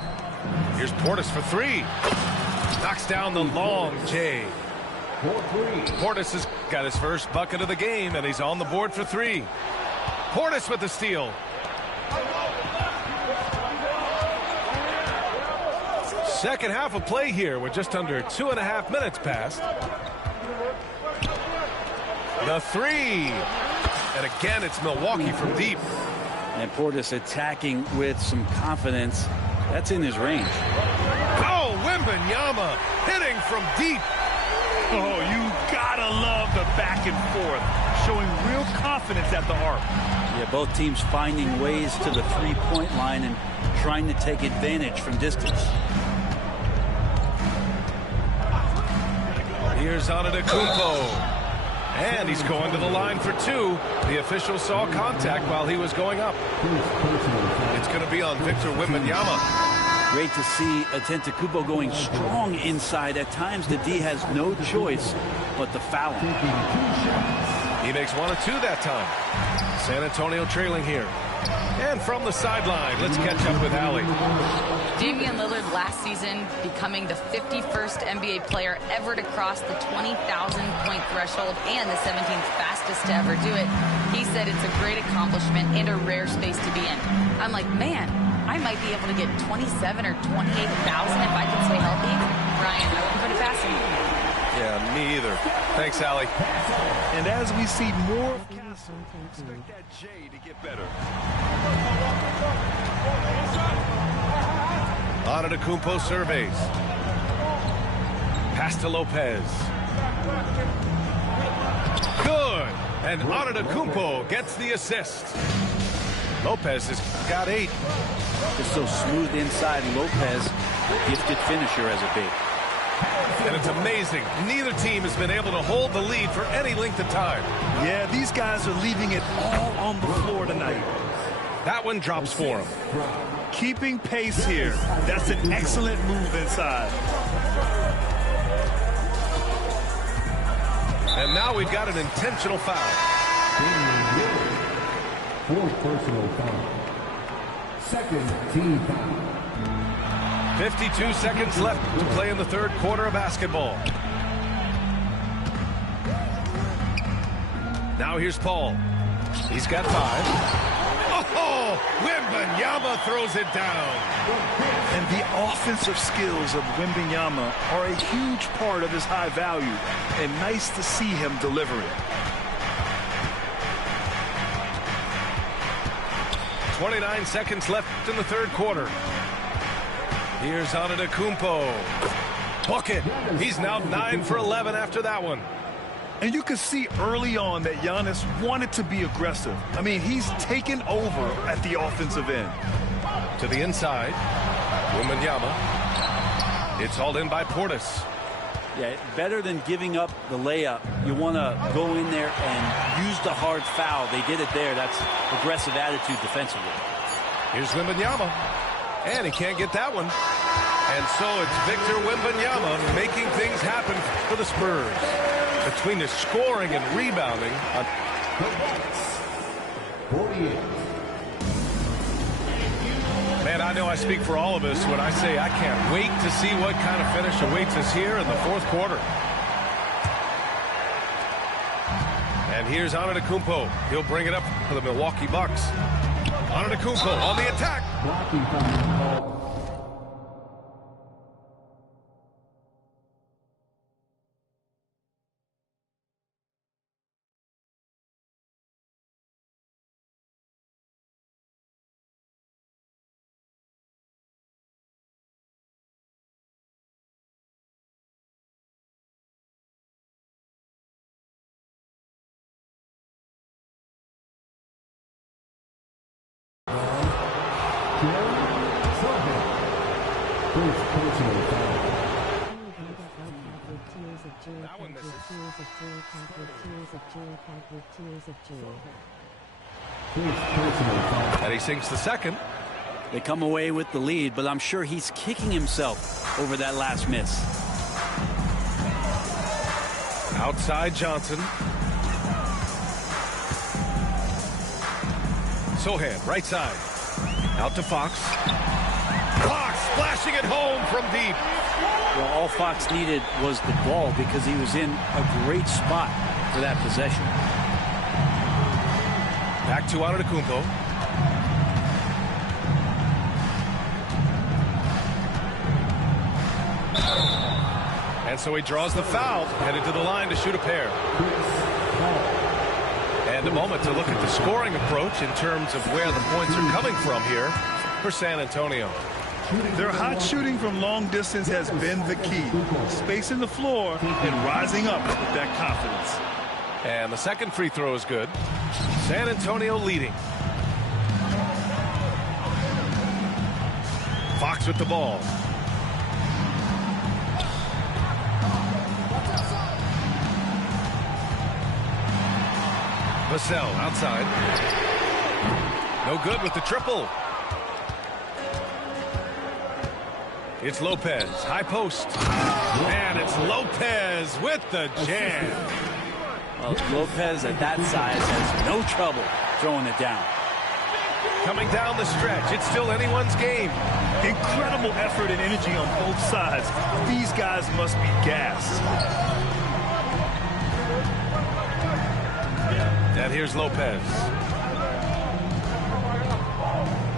Here's Portis for 3. Knocks down the long J. Portis has got his first bucket of the game, and he's on the board for 3. Portis with the steal. Second half of play here with just under 2.5 minutes passed. The 3. And again, it's Milwaukee from deep. And Portis attacking with some confidence. That's in his range. Oh, Wembanyama hitting from deep. Oh, you gotta love the back and forth, showing real confidence at the arc. Yeah, both teams finding ways to the three-point line and trying to take advantage from distance. Here's Antetokounmpo. And he's going to the line for 2. The official saw contact while he was going up. It's going to be on Victor Wembanyama. Great to see Antetokounmpo going strong inside. At times, the D has no choice but to foul him. He makes 1 of 2 that time. San Antonio trailing here. And from the sideline, let's catch up with Allie. Damian Lillard last season becoming the 51st NBA player ever to cross the 20,000-point threshold and the 17th fastest to ever do it. He said it's a great accomplishment and a rare space to be in. I'm like, man, I might be able to get 27 or 28,000 if I can stay healthy. Ryan, I wouldn't put it past him. Yeah, me either. Thanks, Allie. And as we see more of Castle, expect that J to get better. Antetokounmpo surveys. Pass to Lopez. Good. And Antetokounmpo gets the assist. Lopez has got 8. Just so smooth inside. Lopez, a gifted finisher as a big. And it's amazing. Neither team has been able to hold the lead for any length of time. Yeah, these guys are leaving it all on the floor tonight. That one drops for him. Keeping pace here. That's an excellent move inside. And now we've got an intentional foul. 4th personal foul. 2nd team foul. 52 seconds left to play in the 3rd quarter of basketball. Now here's Paul. He's got 5. Oh, Wembanyama throws it down. And the offensive skills of Wembanyama are a huge part of his high value. And nice to see him deliver it. 29 seconds left in the 3rd quarter. Here's Antetokounmpo. Bucket. He's now 9 for 11 after that one. And you can see early on that Giannis wanted to be aggressive. I mean, he's taken over at the offensive end. To the inside. Wembanyama. It's hauled in by Portis. Yeah, better than giving up the layup. You want to go in there and use the hard foul. They did it there. That's aggressive attitude defensively. Here's Wembanyama. And he can't get that one. And so it's Victor Wembanyama making things happen for the Spurs. Between the scoring and rebounding. 48. Man, I know I speak for all of us when I say I can't wait to see what kind of finish awaits us here in the 4th quarter. And here's Antetokounmpo. He'll bring it up for the Milwaukee Bucks. Antetokounmpo on the attack. Blocking foul. And he sinks the 2nd. They come away with the lead, but I'm sure he's kicking himself over that last miss. Outside Johnson. Sohan, right side. Out to Fox. Fox splashing it home from deep. Well, all Fox needed was the ball because he was in a great spot for that possession. Back to Antetokounmpo. And so he draws the foul, headed to the line to shoot a pair. And a moment to look at the scoring approach in terms of where the points are coming from here for San Antonio. Their hot shooting from long distance has been the key. Spacing the floor and rising up with that confidence. And the 2nd free throw is good. San Antonio leading. Fox with the ball. Vassell outside. No good with the triple. It's Lopez, high post. And it's Lopez with the jam. Well, Lopez at that size has no trouble throwing it down. Coming down the stretch, it's still anyone's game. Incredible effort and energy on both sides. These guys must be gassed. And here's Lopez.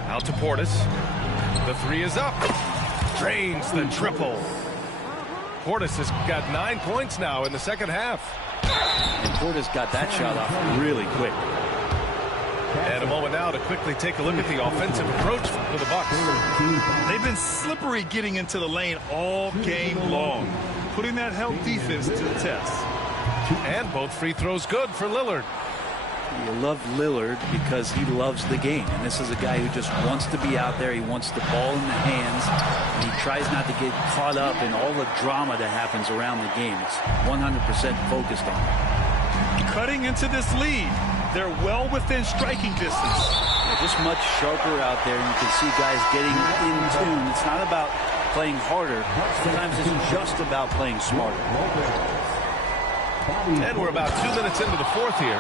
Out to Portis. The three is up. Drains the triple. Portis has got 9 points now in the second half. And Portis got that shot off really quick. And a moment now to quickly take a look at the offensive approach for the Bucks. They've been slippery getting into the lane all game long, putting that help defense to the test. And both free throws good for Lillard. You love Lillard because he loves the game. And this is a guy who just wants to be out there. He wants the ball in the hands. And he tries not to get caught up in all the drama that happens around the game. It's 100% focused on it. Cutting into this lead. They're well within striking distance. They're just much sharper out there. You can see guys getting in tune. It's not about playing harder. Sometimes it's just about playing smarter. And we're about 2 minutes into the fourth here.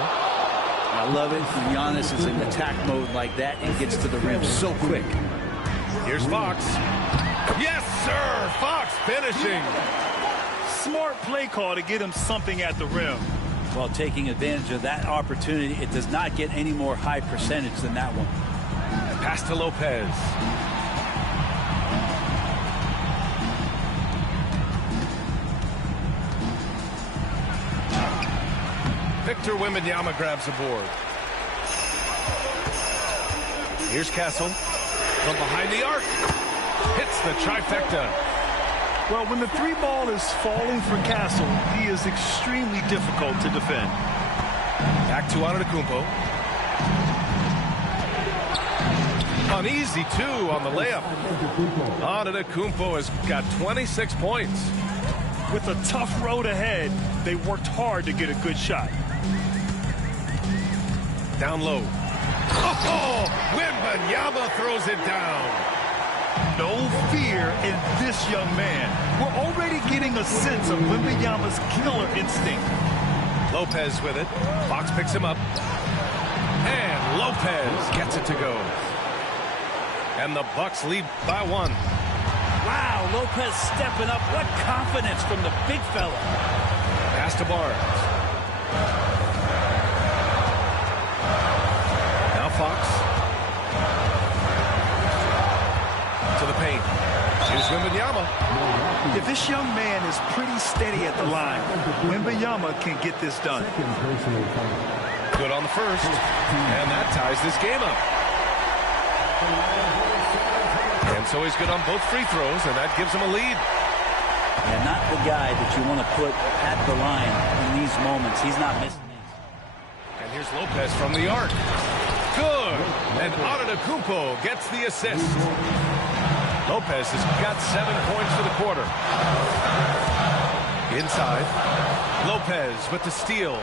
I love it when Giannis is in attack mode like that and gets to the rim so quick. Here's Fox. Yes, sir! Fox finishing. Smart play call to get him something at the rim. While taking advantage of that opportunity, it does not get any more high percentage than that one. Pass to Lopez. Victor Wembanyama grabs the board. Here's Castle from behind the arc. Hits the trifecta. Well, when the three ball is falling for Castle, he is extremely difficult to defend. Back to Antetokounmpo. Uneasy, too, on the layup. Antetokounmpo has got 26 points. With a tough road ahead, they worked hard to get a good shot. Down low. Oh, Wembanyama throws it down. No fear in this young man. We're already getting a sense of Wembanyama's killer instinct. Lopez with it. Fox picks him up. And Lopez gets it to go. And the Bucks lead by 1. Wow, Lopez stepping up. What confidence from the big fella. Pass to Barnes. Now Fox. To the paint. Here's Wembanyama. If this young man is pretty steady at the line, Wembanyama can get this done. Good on the first. And that ties this game up. And so he's good on both free throws, and that gives him a lead. Yeah, not the guy that you want to put at the line in these moments. He's not missing these. And here's Lopez from the arc. Good. And Antetokounmpo gets the assist. Lopez has got 7 points for the quarter. Inside. Lopez with the steal.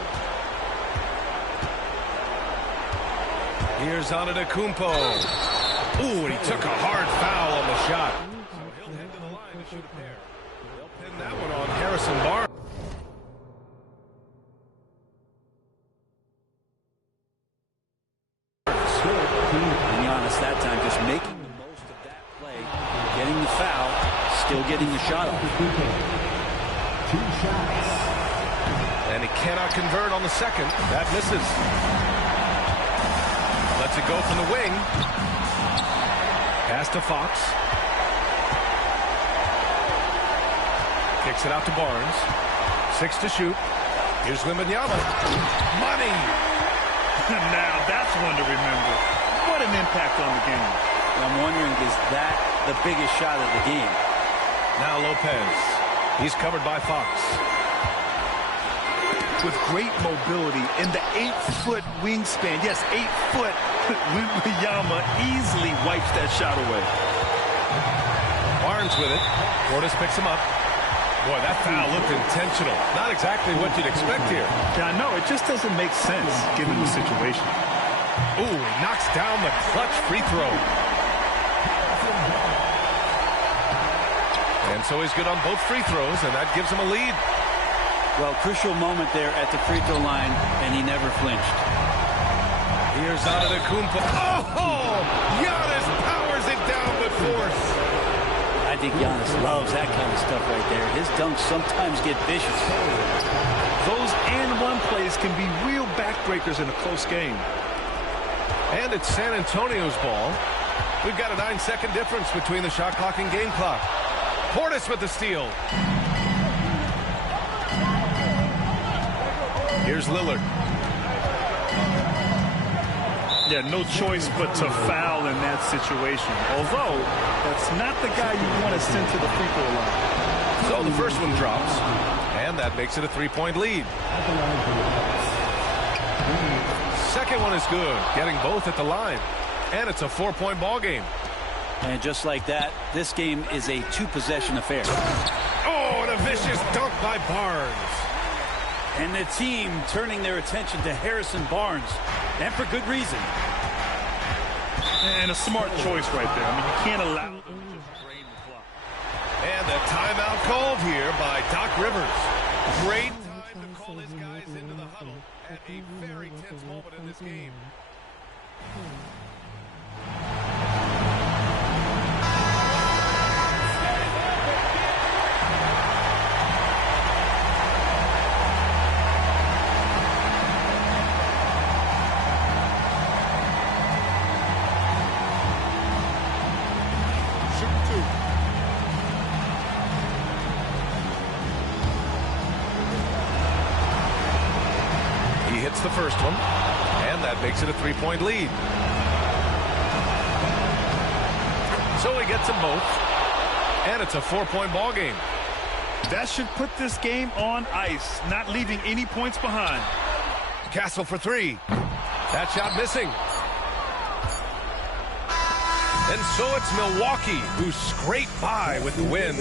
Here's Antetokounmpo. Ooh, and he took a hard foul on the shot. So he'll head to the line to shoot a pair. They'll pin that one on Harrison Barnes. And Giannis that time just making the most of that play, getting the foul, still getting the shot off. 2 shots. And he cannot convert on the second. That misses. Lets it go from the wing. Pass to Fox. Kicks it out to Barnes. 6 to shoot. Here's Wembanyama. Money! Now that's one to remember. What an impact on the game. I'm wondering, is that the biggest shot of the game? Now Lopez. He's covered by Fox. With great mobility in the 8-foot wingspan. Yes, 8 foot. Wembanyama easily wipes that shot away. Barnes with it. Portis picks him up. Boy, that foul looked intentional. Not exactly what you'd expect here. Yeah, I know. It just doesn't make sense given the situation. Ooh, he knocks down the clutch free throw. And so he's good on both free throws, and that gives him a lead. Well, crucial moment there at the free throw line, and he never flinched. Here's Antetokounmpo. Oh! Giannis powers it down with force. I think Giannis loves that kind of stuff right there. His dunks sometimes get vicious. Those and-one plays can be real backbreakers in a close game. And it's San Antonio's ball. We've got a 9-second difference between the shot clock and game clock. Portis with the steal. Here's Lillard. Yeah, no choice but to foul in that situation. Although, that's not the guy you want to send to the free throw line. So the first one drops, and that makes it a 3-point lead. Second one is good, getting both at the line. And it's a 4-point ball game. And just like that, this game is a 2-possession affair. Oh, and a vicious dunk by Barnes. And the team turning their attention to Harrison Barnes, and for good reason. And a smart choice right there. I mean, you can't allow them to just drain the clock. And the timeout called here by Doc Rivers. Great time to call his guys into the huddle at a very tense moment in this game. The first one, and that makes it a 3-point lead. So he gets them both, and it's a 4-point ball game. That should put this game on ice, not leaving any points behind. Castle for three. That shot missing. And so it's Milwaukee who scraped by with the win.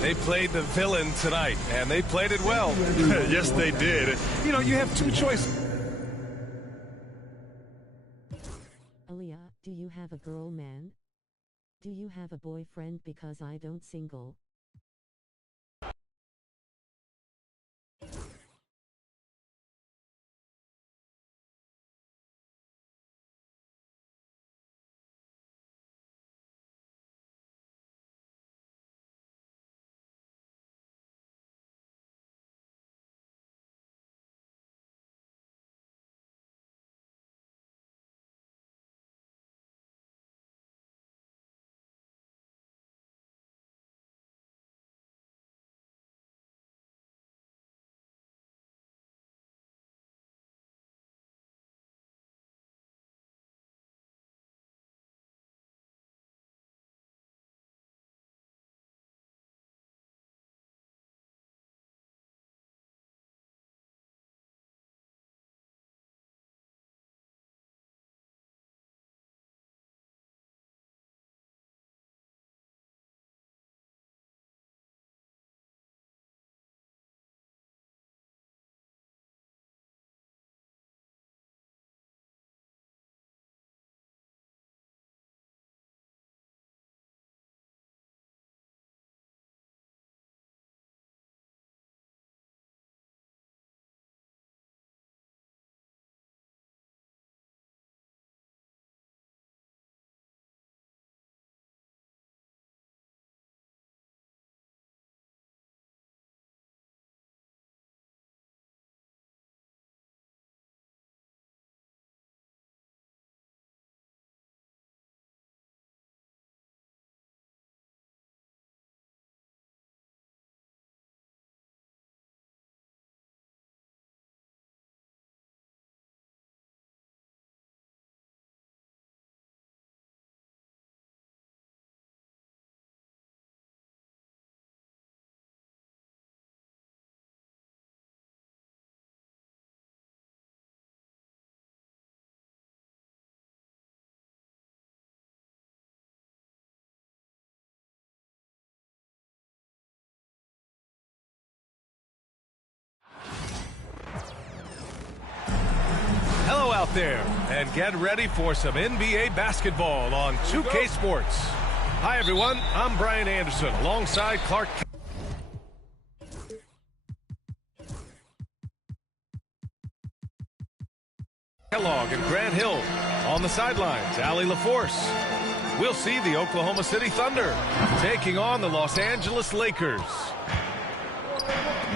They played the villain tonight, and they played it well. Yes, they did. You know, you have two choices. Aaliyah, do you have a girl, man? Do you have a boyfriend? Because I don't single. Hello out there, and get ready for some NBA basketball on 2K Sports. Hi, everyone. I'm Brian Anderson alongside Clark Kellogg and Grant Hill. On the sidelines, Allie LaForce. We'll see the Oklahoma City Thunder taking on the Los Angeles Lakers.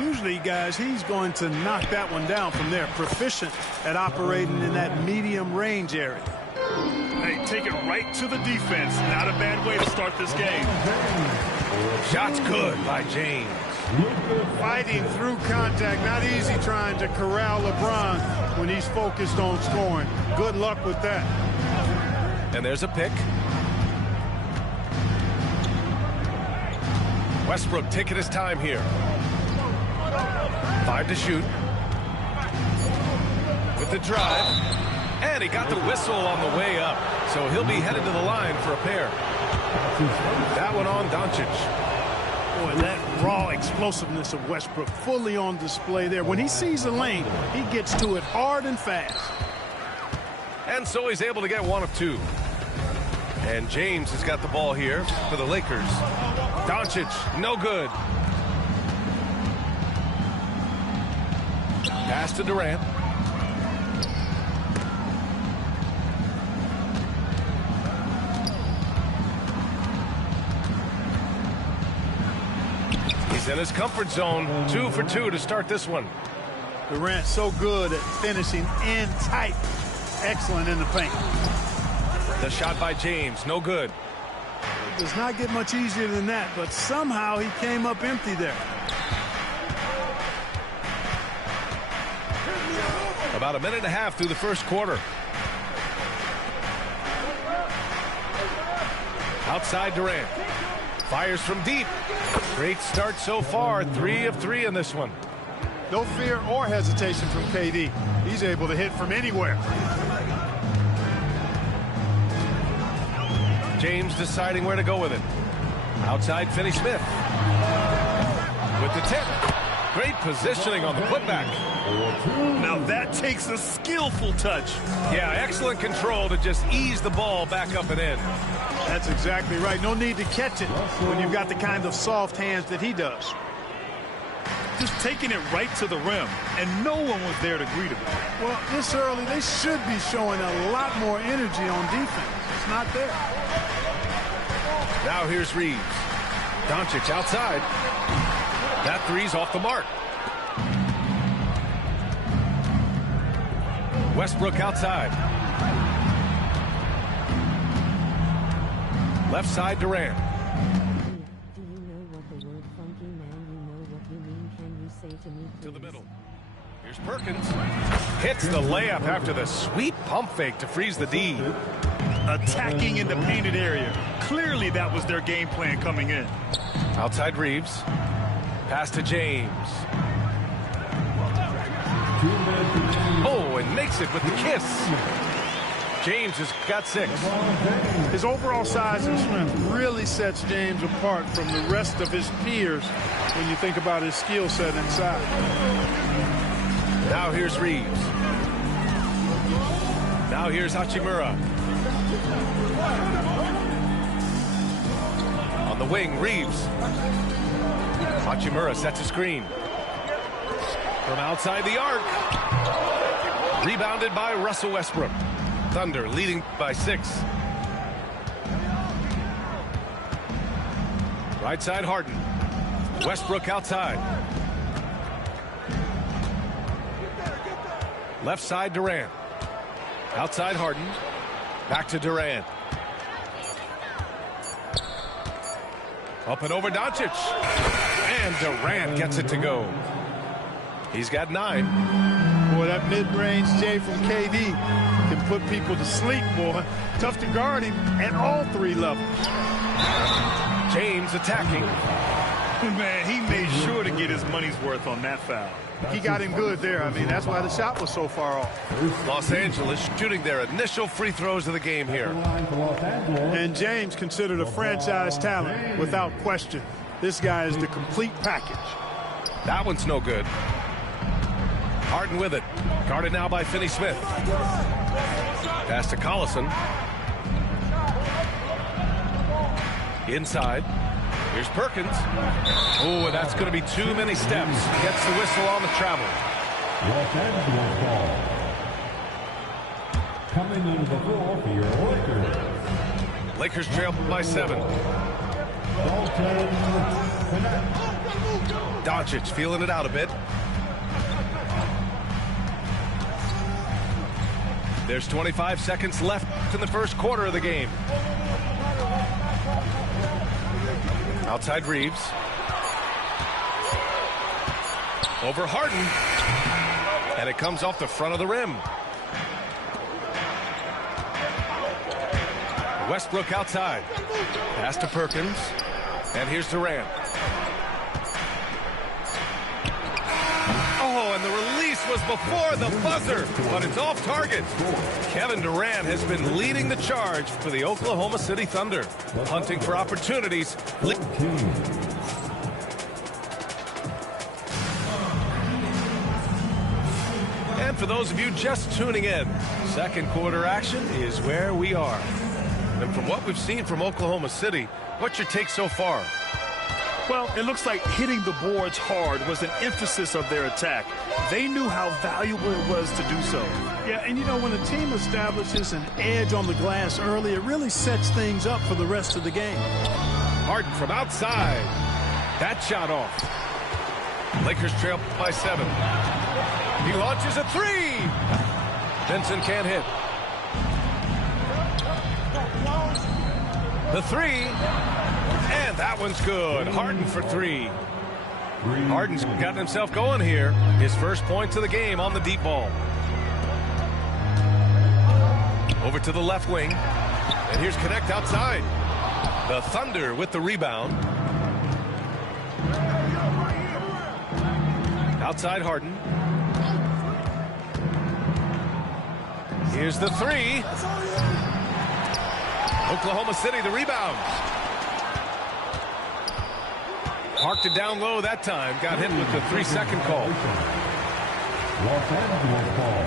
Usually, guys, he's going to knock that one down from there. Proficient at operating in that medium range area. Hey, take it right to the defense. Not a bad way to start this game. Shot's good by James. Fighting through contact. Not easy trying to corral LeBron when he's focused on scoring. Good luck with that. And there's a pick. Westbrook taking his time here. 5 to shoot. With the drive. And he got the whistle on the way up. So he'll be headed to the line for a pair. That one on Doncic. Boy, that raw explosiveness of Westbrook fully on display there. When he sees a lane, he gets to it hard and fast. And so he's able to get 1 of 2. And James has got the ball here for the Lakers. Doncic, no good. Pass to Durant. He's in his comfort zone. 2 for 2 to start this one. Durant so good at finishing in tight. Excellent in the paint. The shot by James, no good. It does not get much easier than that, but somehow he came up empty there. About a minute and a half through the first quarter. Outside Durant. Fires from deep. Great start so far. 3 of 3 in this one. No fear or hesitation from KD. He's able to hit from anywhere. James deciding where to go with it. Outside Finney-Smith. With the tip. Great positioning on the putback. Now that takes a skillful touch. Yeah, excellent control to just ease the ball back up and in. That's exactly right. No need to catch it when you've got the kind of soft hands that he does. Just taking it right to the rim, and no one was there to greet him. Well, this early, they should be showing a lot more energy on defense. It's not there. Now here's Reeves. Doncic outside. That three's off the mark. Westbrook outside. Left side Durant. Do you know what the word funky man, you know what you mean? Can you say to me, please? To the middle. Here's Perkins. Hits the layup after the sweet pump fake to freeze the D. Attacking in the painted area. Clearly that was their game plan coming in. Outside Reeves. Pass to James. Oh, and makes it with the kiss. James has got 6. His overall size and strength really sets James apart from the rest of his peers when you think about his skill set inside. Now here's Reeves. Now here's Hachimura. On the wing, Reeves. Hachimura sets a screen. From outside the arc. Rebounded by Russell Westbrook. Thunder leading by 6. Right side Harden. Westbrook outside. Left side Durant. Outside Harden. Back to Durant. Up and over Doncic. And Durant gets it to go. He's got 9. Boy, that mid-range J from KD can put people to sleep, boy. Tough to guard him at all 3 levels. James attacking. Man, he made sure to get his money's worth on that foul. He got him good there. I mean, that's why the shot was so far off. Los Angeles shooting their initial free throws of the game here. And James considered a franchise talent without question. This guy is the complete package. That one's no good. Harden with it. Guarded now by Finney-Smith. Pass to Collison. Inside. Here's Perkins. Oh, and that's going to be too many steps. Gets the whistle on the travel. Los Angeles ball. Coming into the floor for your Lakers. Lakers trail by 7. Doncic feeling it out a bit. There's 25 seconds left in the first quarter of the game. Outside Reeves. Over Harden. And it comes off the front of the rim. Westbrook outside. Pass to Perkins. And here's Durant. Oh, and the release was before the buzzer, but it's off target. Kevin Durant has been leading the charge for the Oklahoma City Thunder, hunting for opportunities. And for those of you just tuning in, second quarter action is where we are. And from what we've seen from Oklahoma City, what's your take so far? Well, it looks like hitting the boards hard was an emphasis of their attack. They knew how valuable it was to do so. Yeah, and you know, when a team establishes an edge on the glass early, it really sets things up for the rest of the game. Harden from outside. That shot off. Lakers trail by 7. He launches a 3. Vincent can't hit. The 3. And that one's good. Harden for 3. Harden's gotten himself going here. His first points of the game on the deep ball. Over to the left wing. And here's Connect outside. The Thunder with the rebound. Outside Harden. Here's the 3. Oklahoma City, the rebound. Parked it down low that time. Got hit with the 3-second call. Los Angeles ball.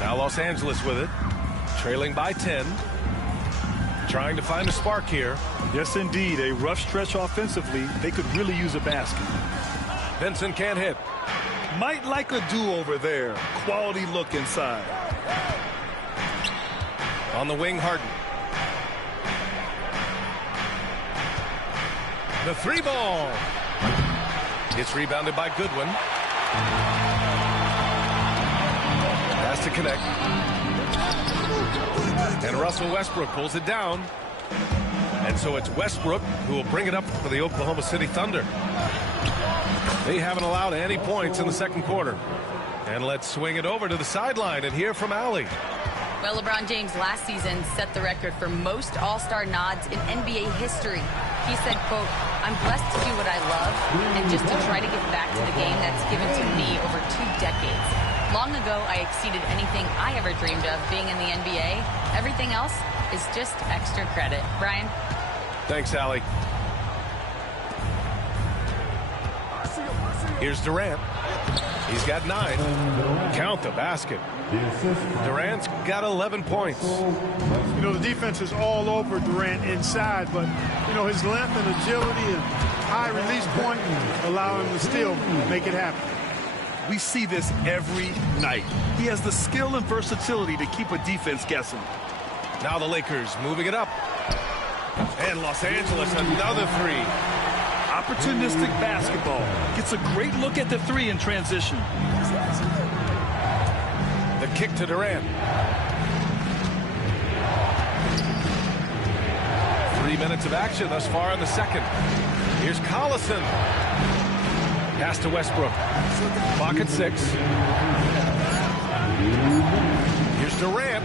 Now Los Angeles with it. Trailing by 10. Trying to find a spark here. Yes, indeed. A rough stretch offensively. They could really use a basket. Vincent can't hit. Might like a do-over there. Quality look inside. On the wing, Harden. The 3 ball. It's rebounded by Goodwin. Has to connect. And Russell Westbrook pulls it down. And so it's Westbrook who will bring it up for the Oklahoma City Thunder. They haven't allowed any points in the second quarter. And let's swing it over to the sideline and hear from Allie. Well, LeBron James last season set the record for most All-Star nods in NBA history. He said, quote, "I'm blessed to do what I love and just to try to give back to the game that's given to me over 2 decades. Long ago, I exceeded anything I ever dreamed of being in the NBA. Everything else is just extra credit." Brian? Thanks, Allie. Here's Durant. He's got 9. Count the basket. Durant's got 11 points. You know, the defense is all over Durant inside, but, you know, his length and agility and high release point allow him to still make it happen. We see this every night. He has the skill and versatility to keep a defense guessing. Now the Lakers moving it up. And Los Angeles, another 3. Opportunistic basketball. Gets a great look at the 3 in transition. The kick to Durant. 3 minutes of action thus far in the second. Here's Collison. Pass to Westbrook. Clock at 6. Here's Durant.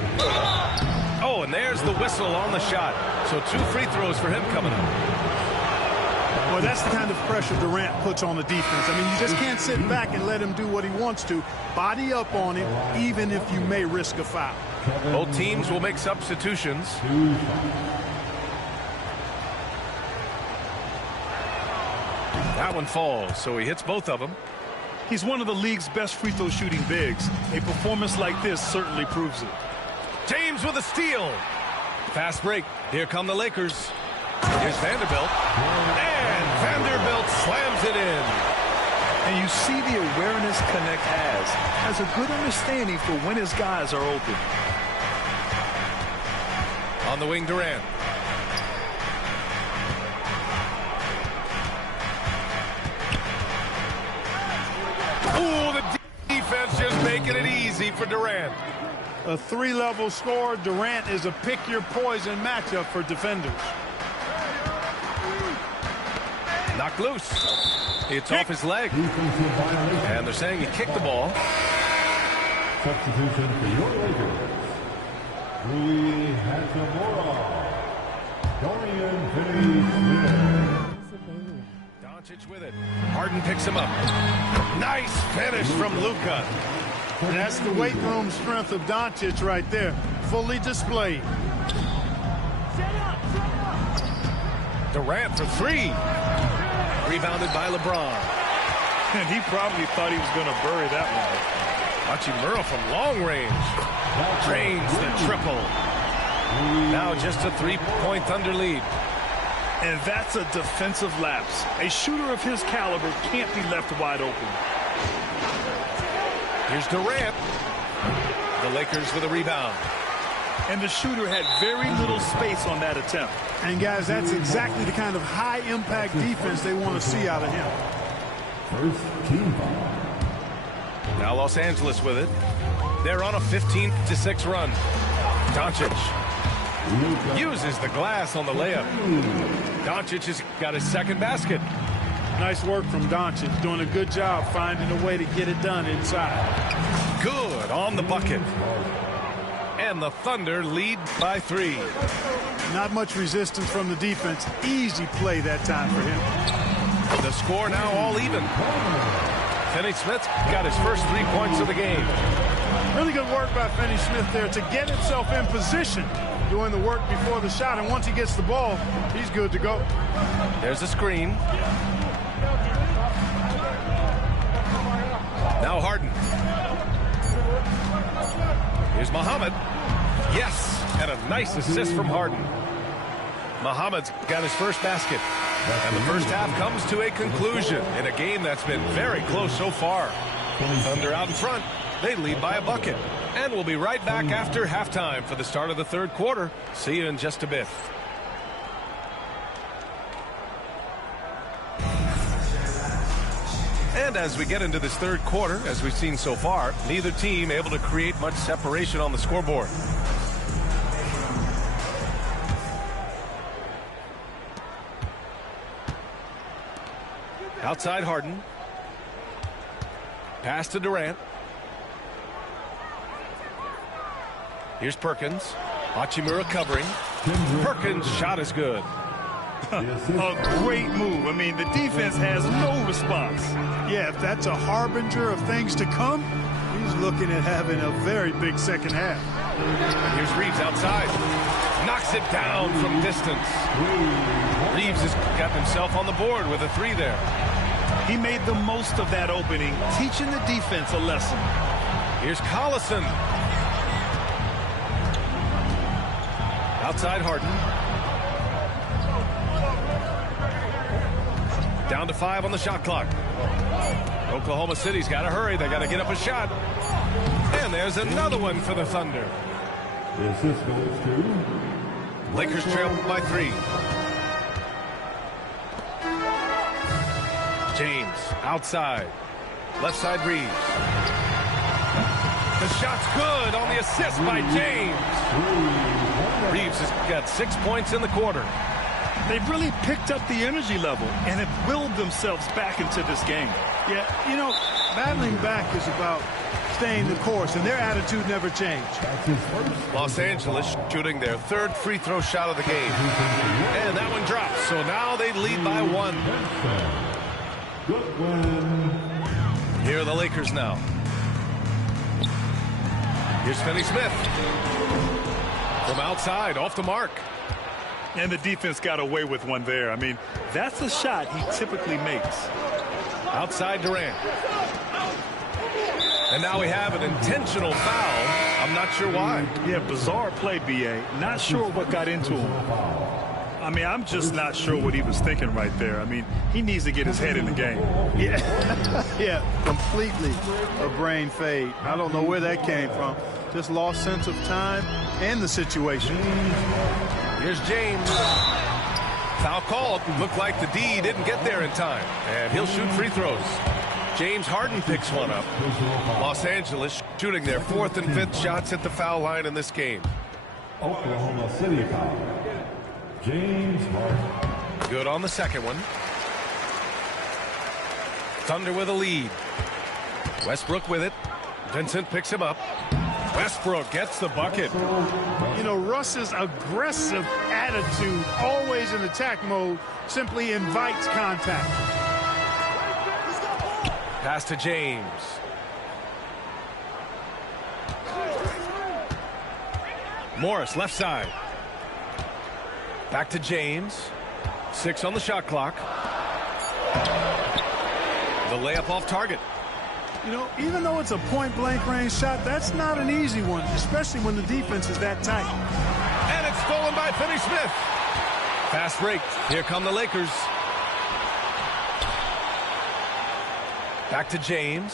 Oh, and there's the whistle on the shot. So 2 free throws for him coming up. Well, that's the kind of pressure Durant puts on the defense. I mean, you just can't sit back and let him do what he wants to. Body up on him, even if you may risk a foul. Both teams will make substitutions. That one falls, so he hits both of them. He's one of the league's best free throw shooting bigs. A performance like this certainly proves it. James with a steal. Fast break. Here come the Lakers. Here's Vanderbilt. And Vanderbilt slams it in. And you see the awareness Connect has a good understanding for when his guys are open. On the wing, Durant. Ooh, the defense just making it easy for Durant. A three-level score. Durant is a pick-your-poison matchup for defenders. Knocked loose. It's off his leg. And they're saying he kicked the ball. Substitution for your Lakers. Rui Hachimura. Dorian Finney-Smith. Doncic with it. Harden picks him up. Nice finish from Luka. That's the weight room strength of Doncic right there. Fully displayed. Durant for three. Rebounded by LeBron. And he probably thought he was going to bury that one. Hachimura from long range. Drains the triple. Now just a three-point thunder lead. And that's a defensive lapse. A shooter of his caliber can't be left wide open. Here's Durant. The Lakers with a rebound. And the shooter had very little space on that attempt. And guys, that's exactly the kind of high-impact defense they want to see out of him. First team foul. Now Los Angeles with it. They're on a 15-6 run. Doncic uses the glass on the layup. Doncic has got his second basket. Nice work from Doncic, doing a good job finding a way to get it done inside. Good on the bucket. And the Thunder lead by 3. Not much resistance from the defense. Easy play that time for him. The score now all even. Finney-Smith got his first 3 points of the game. Really good work by Finney-Smith there to get himself in position, doing the work before the shot. And once he gets the ball, he's good to go. There's a screen. Now Harden. Here's Muhammad. Yes, and a nice assist from Harden. Muhammad's got his first basket. And the first half comes to a conclusion in a game that's been very close so far. Thunder out in front. They lead by a bucket. And we'll be right back after halftime for the start of the third quarter. See you in just a bit. And as we get into this third quarter, as we've seen so far, neither team able to create much separation on the scoreboard. Outside Harden. Pass to Durant. Here's Perkins. Hachimura covering. Perkins' shot is good. A great move. I mean, the defense has no response. Yeah, if that's a harbinger of things to come, he's looking at having a very big second half. Here's Reeves outside. Knocks it down from distance. Reeves has got himself on the board with a 3 there. He made the most of that opening, teaching the defense a lesson. Here's Collison. Outside Harden. Down to 5 on the shot clock. Oklahoma City's got to hurry. They got to get up a shot. And there's another one for the Thunder. The assist goes to Lakers trail by 3. James outside. Left side Reeves. The shot's good on the assist by James. Reeves has got 6 points in the quarter. They've really picked up the energy level and have willed themselves back into this game. Yeah, you know, battling back is about staying the course, and their attitude never changed. Los Angeles shooting their 3rd free throw shot of the game. And that one drops, so now they lead by 1. Here are the Lakers now. Here's Finney-Smith. From outside, off the mark. And the defense got away with one there. I mean, that's a shot he typically makes. Outside Durant. And now we have an intentional foul I'm not sure why. Yeah, bizarre play, B.A. Not sure what got into him. I mean, I'm just not sure what he was thinking right there. I mean, he needs to get his head in the game. Yeah, yeah, completely a brain fade. I don't know where that came from. Just lost sense of time and the situation. Here's James. Foul called. Looked like the D didn't get there in time. And he'll shoot free throws. James Harden picks one up. Los Angeles shooting their 4th and 5th shots at the foul line in this game. Oklahoma City foul. James Harden. Good on the second one. Thunder with a lead. Westbrook with it. Vincent picks him up. Westbrook gets the bucket. You know, Russ's aggressive attitude, always in attack mode, simply invites contact. Pass to James. Morris left side. Back to James. 6 on the shot clock. The layup off target. You know, even though it's a point-blank range shot, that's not an easy one, especially when the defense is that tight. And it's stolen by Finney-Smith. Fast break. Here come the Lakers. Back to James.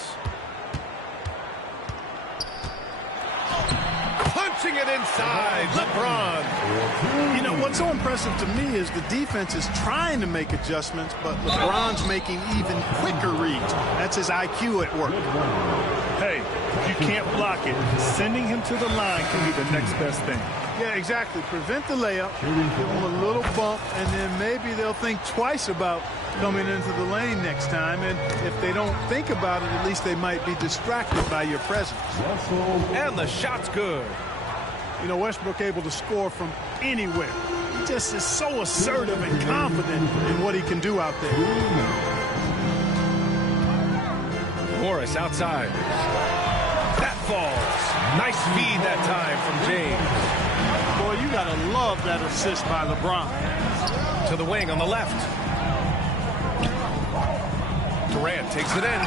Punching it inside. LeBron. You know, what's so impressive to me is the defense is trying to make adjustments, but LeBron's making even quicker reads. That's his IQ at work. Hey, if you can't block it, sending him to the line can be the next best thing. Yeah, exactly. Prevent the layup, give them a little bump, and then maybe they'll think twice about coming into the lane next time. And if they don't think about it, at least they might be distracted by your presence. And the shot's good. You know, Westbrook able to score from anywhere. He just is so assertive and confident in what he can do out there. Morris outside. That falls. Nice feed that time from James. Boy, you gotta love that assist by LeBron. To the wing on the left. Durant takes it in.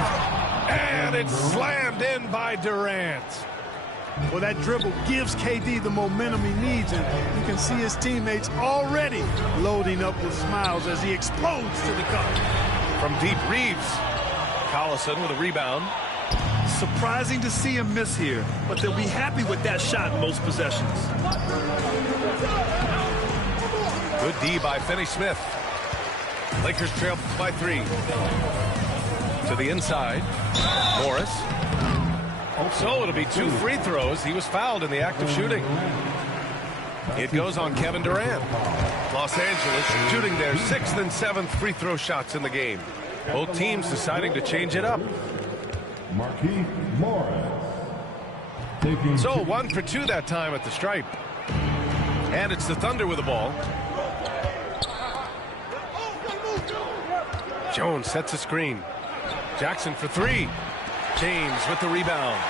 And it's slammed in by Durant. Well, that dribble gives KD the momentum he needs, and you can see his teammates already loading up with smiles as he explodes to the cup. From deep, Reeves. Collison with a rebound. Surprising to see him miss here, but they'll be happy with that shot in most possessions. Good D by Finney-Smith. Lakers trail by 3. To the inside. Morris. So it'll be 2 free throws. He was fouled in the act of shooting. It goes on Kevin Durant. Los Angeles shooting their 6th and 7th free throw shots in the game. Both teams deciding to change it up. Marquise Morris. So 1 for 2 that time at the stripe. And it's the Thunder with the ball. Jones sets a screen. Jackson for 3. James with the rebound.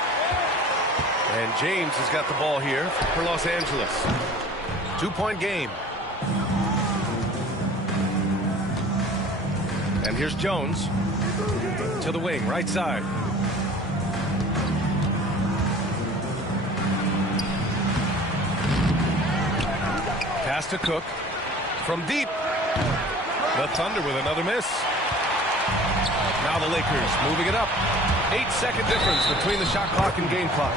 And James has got the ball here for Los Angeles. 2-point game. And here's Jones to the wing, right side. Pass to Cook from deep. The Thunder with another miss. Now the Lakers moving it up. 8-second difference between the shot clock and game clock.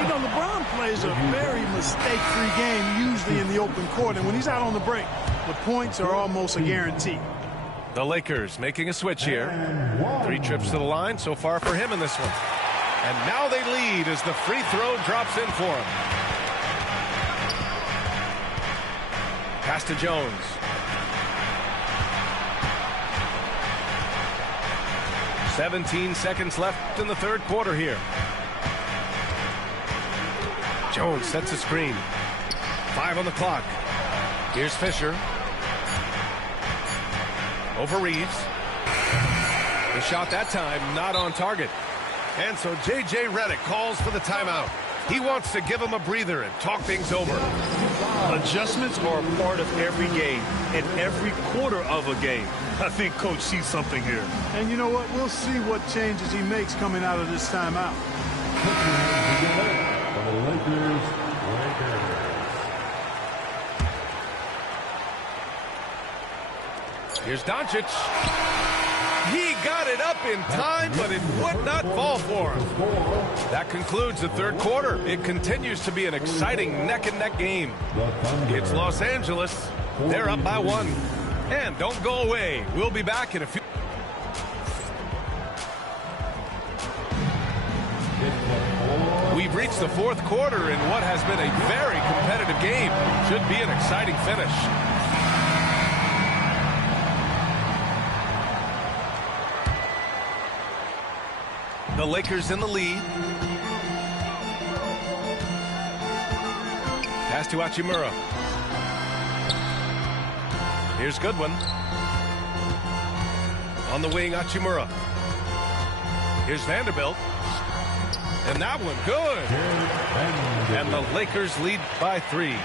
You know, LeBron plays a very mistake-free game, usually in the open court, and when he's out on the break, the points are almost a guarantee. The Lakers making a switch here. 3 trips to the line so far for him in this one. And now they lead as the free throw drops in for him. Pass to Jones. "17 seconds left in the third quarter here. Jones sets a screen. 5 on the clock. Here's Fisher. Over Reeves. The shot that time not on target. And so J.J. Redick calls for the timeout. He wants to give him a breather and talk things over. Adjustments are a part of every game and every quarter of a game. I think Coach sees something here. And you know what? We'll see what changes he makes coming out of this timeout. For the Here's Doncic. He got it up in time, but it would not fall for him. That concludes the third quarter. It continues to be an exciting neck-and-neck game. It's Los Angeles. They're up by 1. And don't go away. We'll be back in a few. We've reached the fourth quarter in what has been a very competitive game. Should be an exciting finish. The Lakers in the lead. Pass to Hachimura. Here's Goodwin. On the wing, Hachimura. Here's Vanderbilt. And that one, good. And the Lakers lead by 3.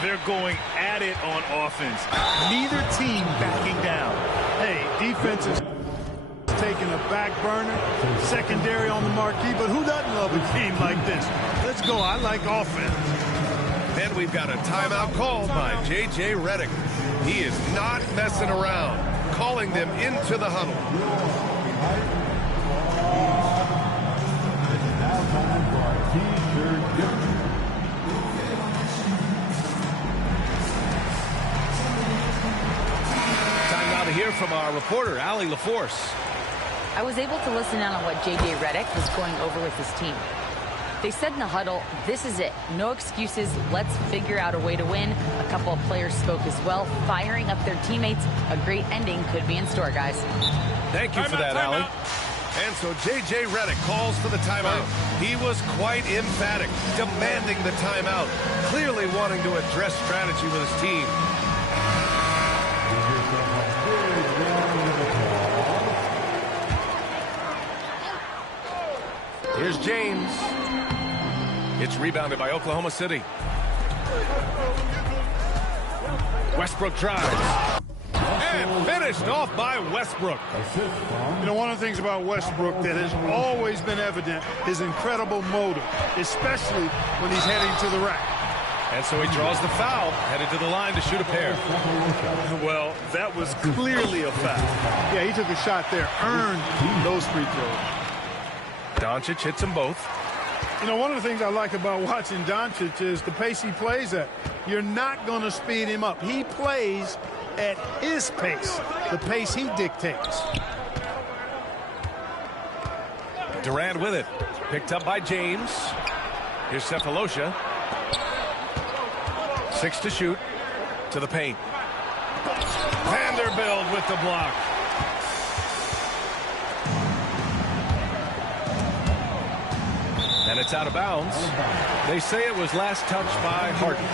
They're going at it on offense. Neither team backing down. Hey, defense is taking a back burner, secondary on the marquee, but who doesn't love a game like this? Let's go. I like offense. Then we've got a timeout called by J.J. Redick. He is not messing around, calling them into the huddle. Time now to hear from our reporter, Allie LaForce. I was able to listen in on what J.J. Redick was going over with his team. They said in the huddle, this is it. No excuses. Let's figure out a way to win. A couple of players spoke as well, firing up their teammates. A great ending could be in store, guys. Thank you for that, Allie. And so J.J. Redick calls for the timeout. He was quite emphatic, demanding the timeout, clearly wanting to address strategy with his team. Here's James. It's rebounded by Oklahoma City. Westbrook drives. And finished off by Westbrook. You know, one of the things about Westbrook that has always been evident, his incredible motor, especially when he's heading to the rack. And so he draws the foul, headed to the line to shoot a pair. Well, that was clearly a foul. Yeah, he took a shot there, earned those free throws. Doncic hits them both. You know, one of the things I like about watching Doncic is the pace he plays at. You're not going to speed him up. He plays at his pace, the pace he dictates. Durant with it. Picked up by James. Here's Cephalosha. 6 to shoot. To the paint. Vanderbilt with the block. And it's out of bounds. They say it was last touched by Harden.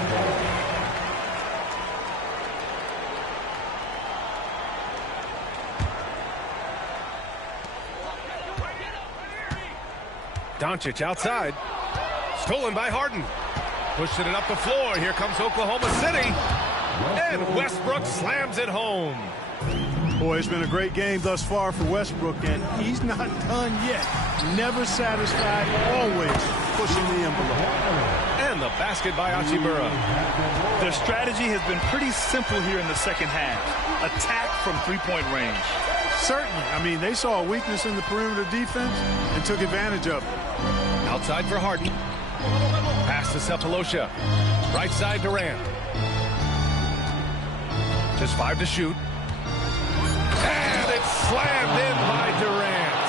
Doncic outside. Stolen by Harden. Pushing it up the floor. Here comes Oklahoma City. And Westbrook slams it home. Boy, it's been a great game thus far for Westbrook, and he's not done yet. Never satisfied, always pushing the envelope. And the basket by Hachimura. Their strategy has been pretty simple here in the second half. Attack from three-point range. Certainly. I mean, they saw a weakness in the perimeter defense and took advantage of it. Outside for Harden. Pass to Cephalosha. Right side Durant. Just 5 to shoot. And it's slammed in by Durant.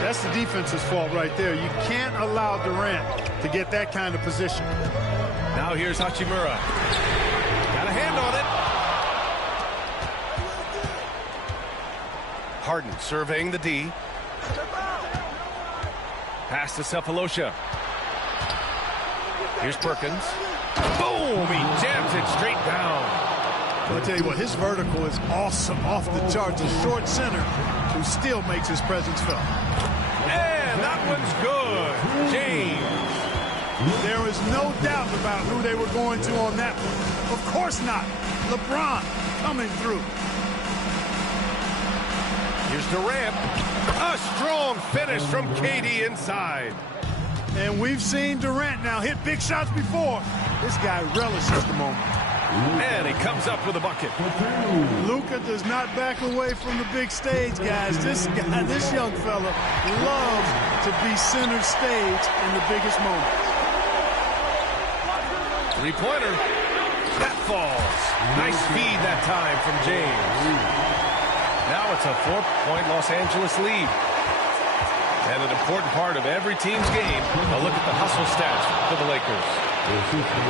That's the defense's fault right there. You can't allow Durant to get that kind of position. Now here's Hachimura. Got a hand on it. Harden surveying the D. Pass to Cephalosha. Here's Perkins. Boom! He jams it straight down. I'll tell you what, his vertical is awesome, off the charts. A short center who still makes his presence felt. And that one's good. James. There is no doubt about who they were going to on that one. Of course not. LeBron coming through. Here's Durant. A strong finish from KD inside. And we've seen Durant now hit big shots before. This guy relishes the moment. And he comes up with a bucket. Luka does not back away from the big stage, guys. This young fella loves to be center stage in the biggest moments. Three-pointer. That falls. Nice feed that time from James. Now it's a 4-point Los Angeles lead. And an important part of every team's game, a look at the hustle stats for the Lakers.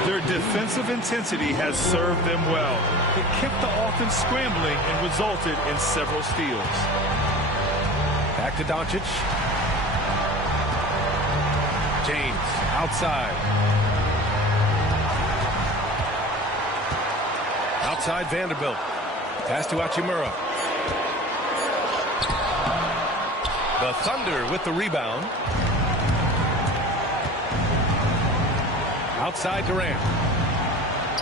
Their defensive intensity has served them well. It kept the offense scrambling and resulted in several steals. Back to Doncic. James outside. Outside Vanderbilt. Pass to Hachimura. The Thunder with the rebound. Outside Durant.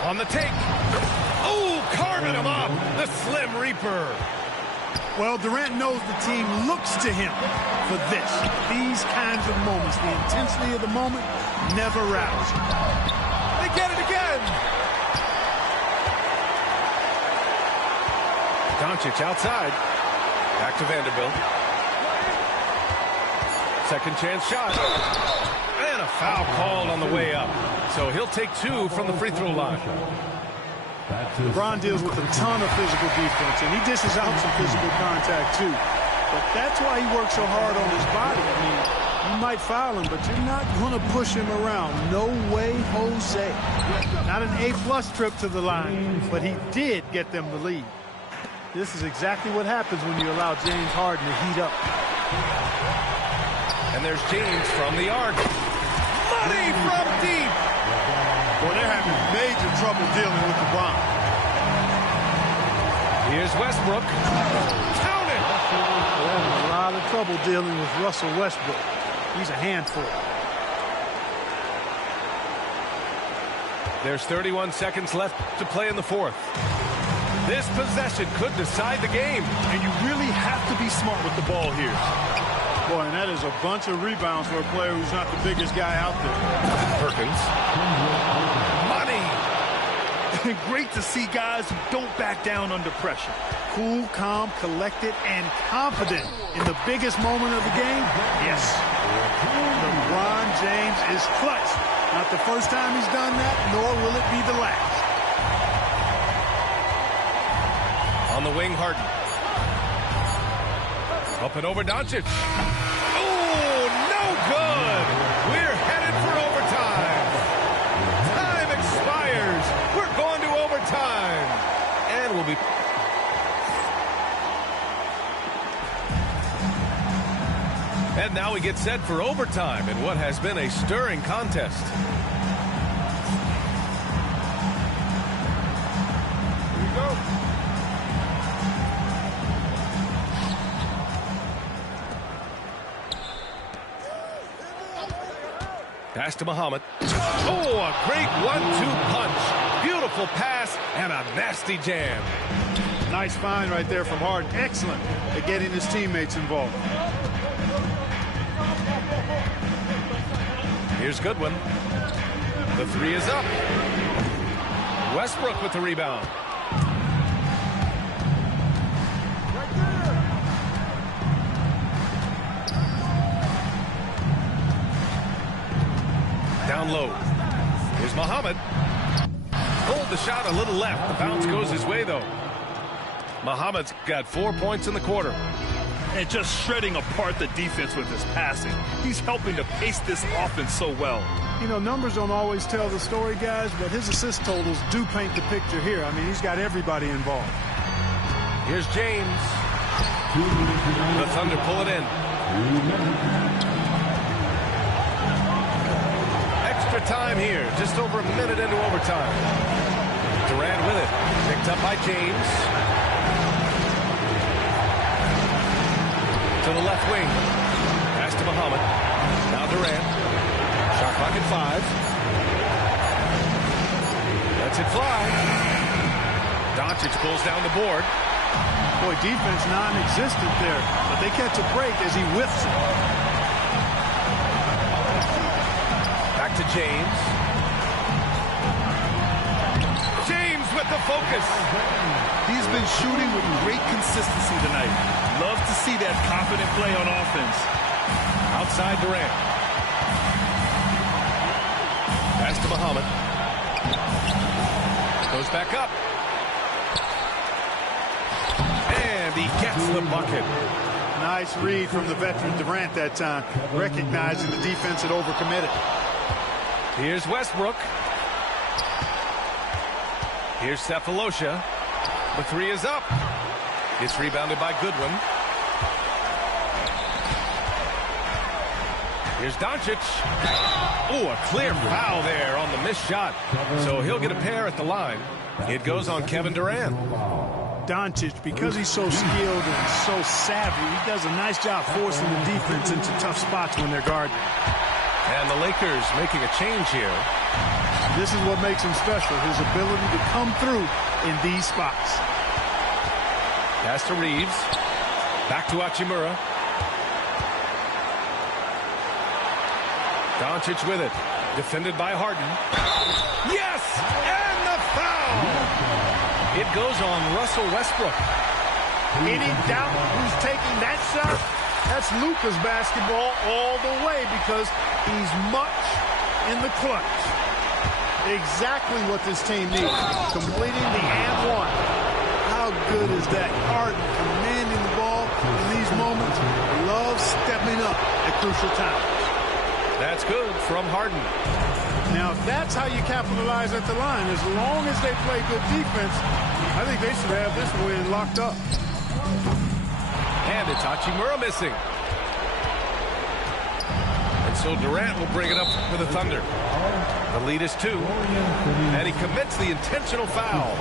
On the take. Oh, carving him up. The Slim Reaper. Well, Durant knows the team looks to him for this. These kinds of moments, the intensity of the moment, never rattles. They get it again. Doncic outside. Back to Vanderbilt. Second chance shot. And a foul called on the way up. So he'll take 2 from the free throw line. LeBron deals with a ton of physical defense, and he dishes out some physical contact too. But that's why he works so hard on his body. I mean, you might foul him, but you're not going to push him around. No way, Jose. Not an A+ trip to the line, but he did get them the lead. This is exactly what happens when you allow James Harden to heat up. And there's James from the arc. Money from deep. Boy, they're having major trouble dealing with LeBron. Here's Westbrook. Count it. They're having a lot of trouble dealing with Russell Westbrook. He's a handful. There's 31 seconds left to play in the fourth. This possession could decide the game. And you really have to be smart with the ball here. Boy, and that is a bunch of rebounds for a player who's not the biggest guy out there. Perkins. Money. Great to see guys who don't back down under pressure. Cool, calm, collected, and confident in the biggest moment of the game. Yes. LeBron James is clutch. Not the first time he's done that, nor will it be the last. On the wing, Harden. Up and over Doncic. Oh, no good. We're headed for overtime. Time expires. We're going to overtime. And we'll be... And now we get set for overtime in what has been a stirring contest. Here we go. Pass to Muhammad. Oh, a great 1-2 punch. Beautiful pass and a nasty jam. Nice find right there from Harden. Excellent at getting his teammates involved. Here's Goodwin. The 3 is up. Westbrook with the rebound. Down low. Here's Muhammad. Pulled the shot a little left. The bounce goes his way, though. Muhammad's got 4 points in the quarter. And just shredding apart the defense with his passing. He's helping to pace this offense so well. You know, numbers don't always tell the story, guys, but his assist totals do paint the picture here. I mean, he's got everybody involved. Here's James. The Thunder pull it in. Extra time here, just over a minute into overtime. Durant with it, picked up by James. To the left wing. Pass to Muhammad. Now Durant. Shot clock at 5. Lets it fly. Doncic pulls down the board. Boy, defense non-existent there, but they catch a break as he whiffs it. to James. James with the focus. He's been shooting with great consistency tonight. Love to see that confident play on offense. Outside Durant. Pass to Muhammad. Goes back up. And he gets the bucket. Nice read from the veteran Durant that time, recognizing the defense had overcommitted. Here's Westbrook. Here's Cephalosha. The three is up. It's rebounded by Goodwin. Here's Doncic. Oh, a clear foul there on the missed shot. So he'll get a pair at the line. It goes on Kevin Durant. Doncic, because he's so skilled and so savvy, he does a nice job forcing the defense into tough spots when they're guarding. And the Lakers making a change here. This is what makes him special, his ability to come through in these spots. Pass to Reeves. Back to Hachimura. Doncic with it. Defended by Harden. Yes! And the foul! It goes on Russell Westbrook. Any doubt who's taking that shot? That's Luka's basketball all the way because he's much in the clutch. Exactly what this team needs. Completing the and one. How good is that? Harden commanding the ball in these moments. Love stepping up at crucial times. That's good from Harden. Now, that's how you capitalize at the line. As long as they play good defense, I think they should have this win locked up. And it's Hachimura missing. And so Durant will bring it up for the Thunder. The lead is 2. And he commits the intentional foul.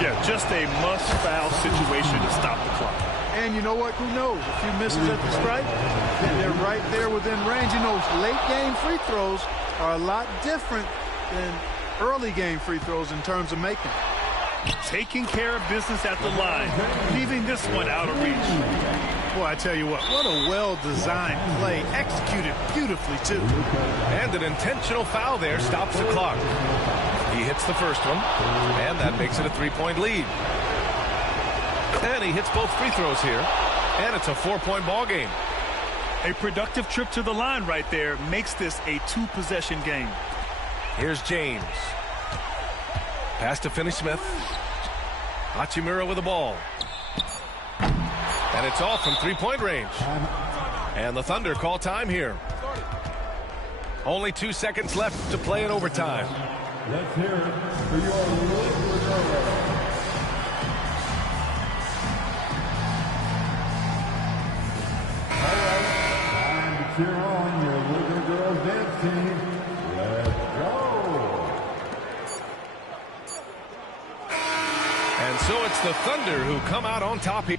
Yeah, just a must-foul situation to stop the clock. And you know what? Who knows? A few misses at the stripe, then they're right there within range. You know, late-game free throws are a lot different than early-game free throws in terms of making. Taking care of business at the line, leaving this one out of reach. Boy, I tell you what a well-designed play, executed beautifully, too. And an intentional foul there stops the clock. He hits the first one, and that makes it a 3-point lead. And he hits both free throws here, and it's a 4-point ball game. A productive trip to the line right there makes this a 2-possession game. Here's James. Pass to Finney-Smith. Hachimura with the ball. And it's all from 3-point range. And the Thunder call time here. Only 2 seconds left to play in overtime. Let's hear it for your Lakers. All right, time to cheer on your Laker girls dance team. Let's go. And so it's the Thunder who come out on top here.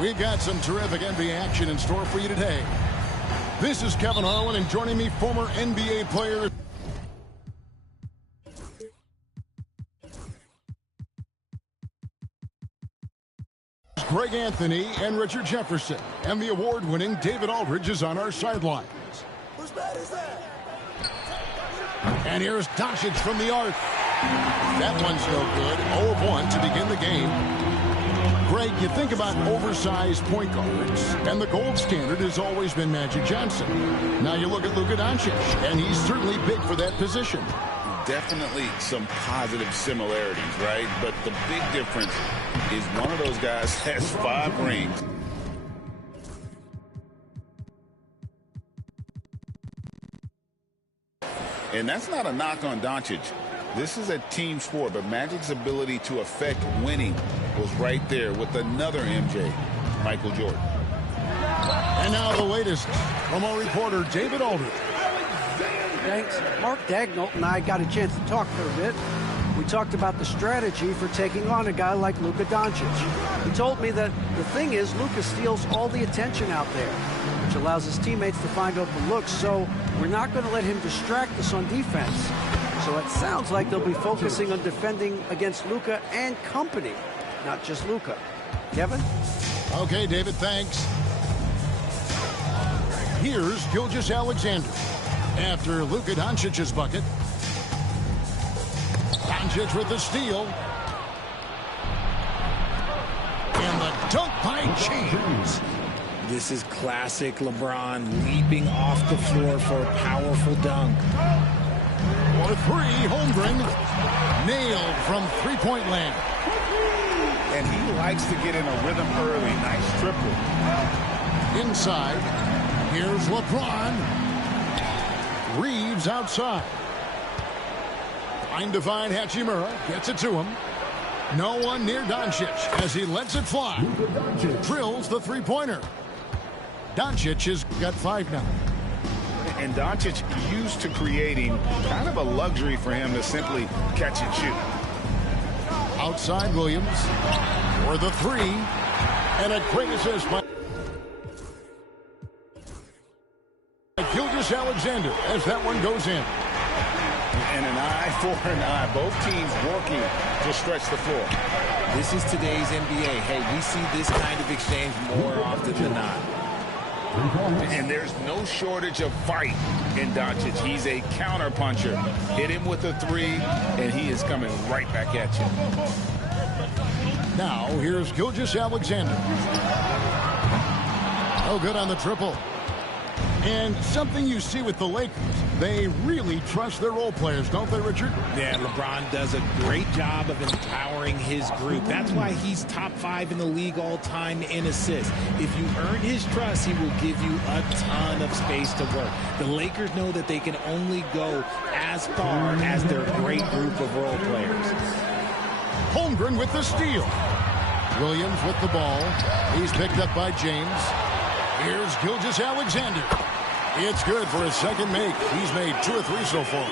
We've got some terrific NBA action in store for you today. This is Kevin Harlan, and joining me, former NBA player Greg Anthony and Richard Jefferson. And the award-winning David Aldridge is on our sidelines. Whose bat is that? And here's Doncic from the arc. That one's no good. 0 of 1 to begin the game. Greg, you think about oversized point guards, and the gold standard has always been Magic Johnson. Now you look at Luka Doncic, and he's certainly big for that position. Definitely some positive similarities, right? But the big difference is one of those guys has 5 rings. And that's not a knock on Doncic. This is a team sport, but Magic's ability to affect winning was right there with another MJ, Michael Jordan. And now the latest from our reporter, David Aldridge. Thanks. Mark Dagnall and I got a chance to talk for a bit. We talked about the strategy for taking on a guy like Luka Doncic. He told me that the thing is Luka steals all the attention out there, which allows his teammates to find open looks, so we're not going to let him distract us on defense. So it sounds like they'll be focusing on defending against Luka and company, not just Luka. Kevin? Okay, David, thanks. Here's Gilgeous-Alexander. After Luka Doncic's bucket. Doncic with the steal. And the dunk by James. This is classic LeBron leaping off the floor for a powerful dunk. For 3, Holmgren. Nailed from three-point land. And he likes to get in a rhythm early. Nice triple. Inside. Here's LeBron. Reeves outside. Trying to find Hachimura. Gets it to him. No one near Doncic as he lets it fly. Drills the three-pointer. Doncic has got 5 now. And Doncic used to creating kind of a luxury for him to simply catch and shoot. Outside Williams for the 3. And a great assist by Gilgeous-Alexander as that one goes in. And an eye for an eye. Both teams working to stretch the floor. This is today's NBA. Hey, we see this kind of exchange more often than not. And there's no shortage of fight in Doncic. He's a counter puncher. Hit him with a 3, and he is coming right back at you. Now, here's Gilgeous-Alexander. Oh, good on the triple. And something you see with the Lakers, they really trust their role players, don't they, Richard? Yeah, LeBron does a great job of empowering his group. That's why he's top 5 in the league all time in assists. If you earn his trust, he will give you a ton of space to work. The Lakers know that they can only go as far as their great group of role players. Holmgren with the steal. Williams with the ball. He's picked up by James. Here's Gilgeous-Alexander. It's good for his second make. He's made 2 or 3 so far.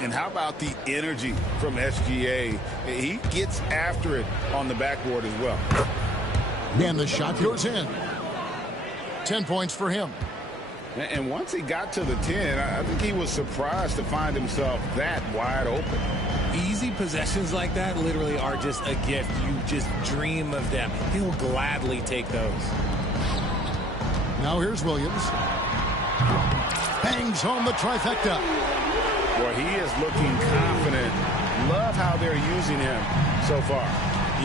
And how about the energy from SGA? He gets after it on the backboard as well. And the shot goes in. 10 points for him. And once he got to the 10, I think he was surprised to find himself that wide open. Easy possessions like that literally are just a gift. You just dream of them. He'll gladly take those. Now here's Williams. Bangs home the trifecta. Boy, he is looking confident. Love how they're using him so far.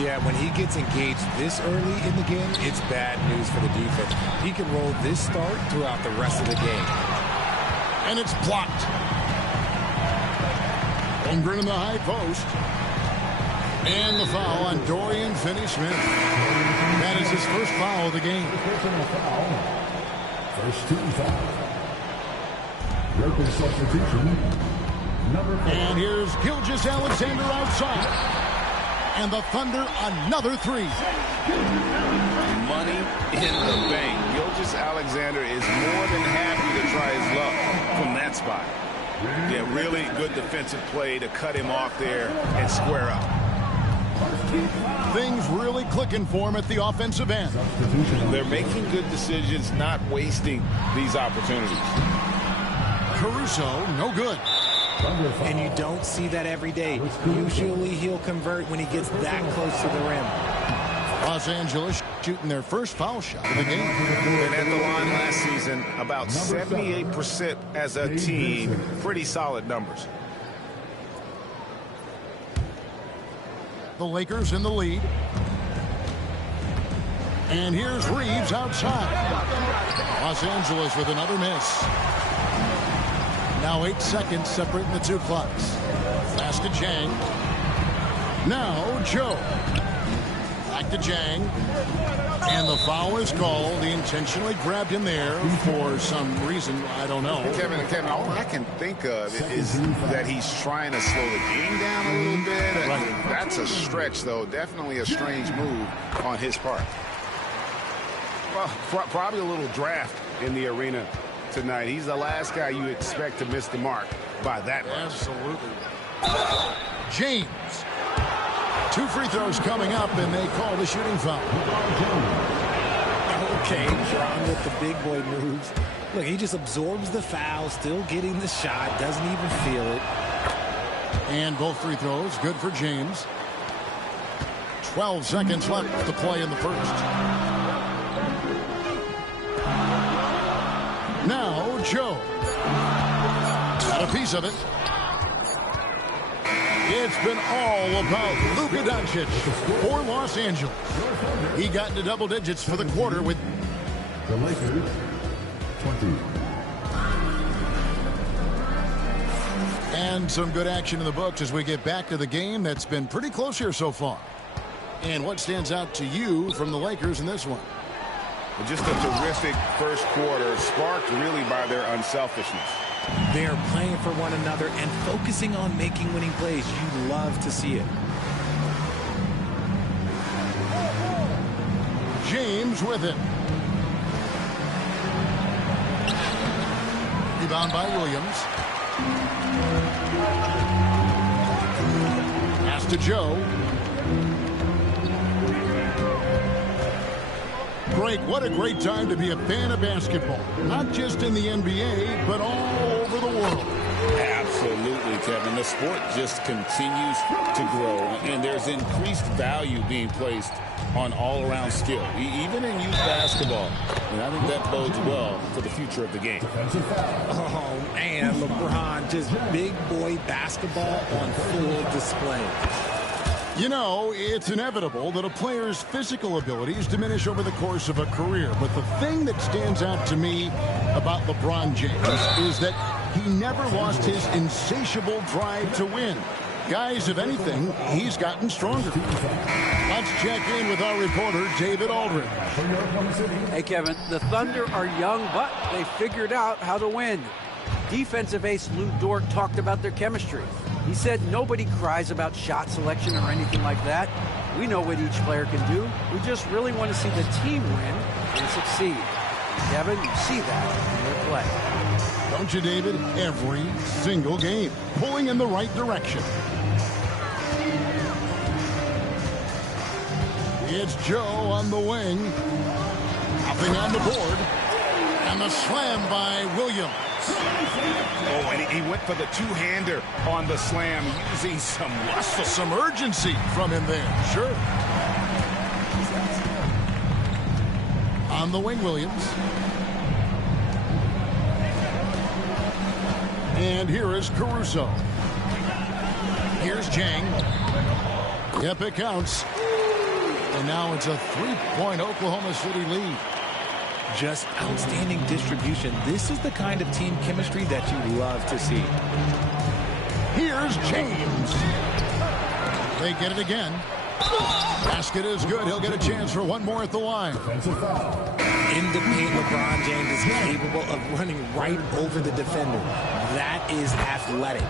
Yeah, when he gets engaged this early in the game, it's bad news for the defense. He can roll this start throughout the rest of the game. And it's blocked. Holmgren in the high post. And the foul on Dorian Finney-Smith. That is his first foul of the game. First team foul. Local substitution. And here's Gilgeous-Alexander outside. And the Thunder another 3. Money in the bank. Gilgeous-Alexander is more than happy to try his luck from that spot. Yeah, really good defensive play to cut him off there and square up. Things really clicking for him at the offensive end. They're making good decisions, not wasting these opportunities. Caruso, no good. And you don't see that every day. Usually he'll convert when he gets that close to the rim. Los Angeles shooting their first foul shot of the game. And at the line last season, about 78% as a team. Pretty solid numbers. The Lakers in the lead. And here's Reeves outside. Los Angeles with another miss. Now 8 seconds separating the two clocks. Pass to Jang. Now Joe. Back to Jang. And the foul is called. He intentionally grabbed him there for some reason. I don't know. Kevin, all I can think of is that he's trying to slow the game down a little bit. Right. That's a stretch, though. Definitely a strange move on his part. Well, probably a little draft in the arena tonight. He's the last guy you expect to miss the mark by that much. Absolutely. James. 2 free throws coming up, and they call the shooting foul. Okay, Ron with the big boy moves. Look, he just absorbs the foul, still getting the shot, doesn't even feel it. And both free throws, good for James. 12 seconds left to play in the first. Now, Joe. Got a piece of it. It's been all about Luka Doncic for Los Angeles. He got into double digits for the quarter with The Lakers, 20. And some good action in the books as we get back to the game that's been pretty close here so far. And what stands out to you from the Lakers in this one? Just a terrific first quarter, sparked really by their unselfishness. They are playing for one another and focusing on making winning plays. You love to see it. James with it. Rebound by Williams. Pass to Joe. Greg, what a great time to be a fan of basketball. Not just in the NBA, but all over the world. Absolutely, Kevin. The sport just continues to grow, and there's increased value being placed on all-around skill, even in youth basketball. And I think that bodes well for the future of the game. Oh, man, LeBron, just big boy basketball on full display. You know, it's inevitable that a player's physical abilities diminish over the course of a career. But the thing that stands out to me about LeBron James is that he never lost his insatiable drive to win. Guys, if anything, he's gotten stronger. Let's check in with our reporter, David Aldridge. Hey, Kevin, the Thunder are young, but they figured out how to win. Defensive ace Lou Dort talked about their chemistry. He said nobody cries about shot selection or anything like that. We know what each player can do. We just really want to see the team win and succeed. Kevin, you see that in their play. Don't you, David? Every single game, pulling in the right direction. It's Joe on the wing. Nothing on the board. And the slam by Williams. Oh, and he went for the two-hander on the slam, using some muscle. Some urgency from him there, sure. On the wing, Williams. And here is Caruso. Here's Jang. Yep, it counts. And now it's a 3-point Oklahoma City lead. Just outstanding distribution. This is the kind of team chemistry that you love to see. Here's James. They get it again. Basket is good. He'll get a chance for one more at the line. In the paint, LeBron James is capable of running right over the defender. That is athletic.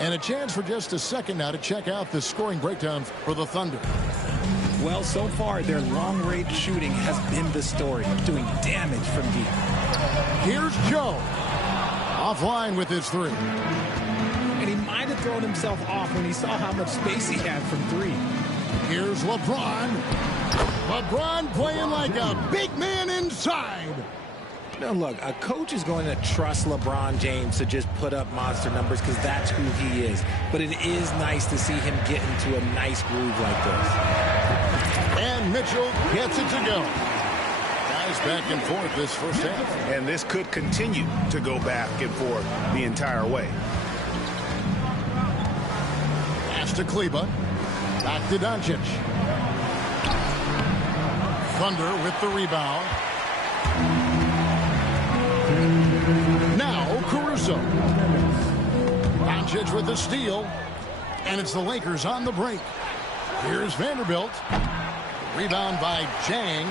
And a chance for just a second now to check out the scoring breakdown for the Thunder. Well, so far, their long-range shooting has been the story, doing damage from deep. Here's Joe. Offline with his three. And he might have thrown himself off when he saw how much space he had from three. Here's LeBron. LeBron playing like a big man inside. Now, look, a coach is going to trust LeBron James to just put up monster numbers because that's who he is. But it is nice to see him get into a nice groove like this. And Mitchell gets it to go. Guys back and forth this first half. And this could continue to go back and forth the entire way. Pass to Kleba. Back to Doncic. Thunder with the rebound. Now Caruso. Doncic with the steal. And it's the Lakers on the break. Here's Vanderbilt. Rebound by Jang.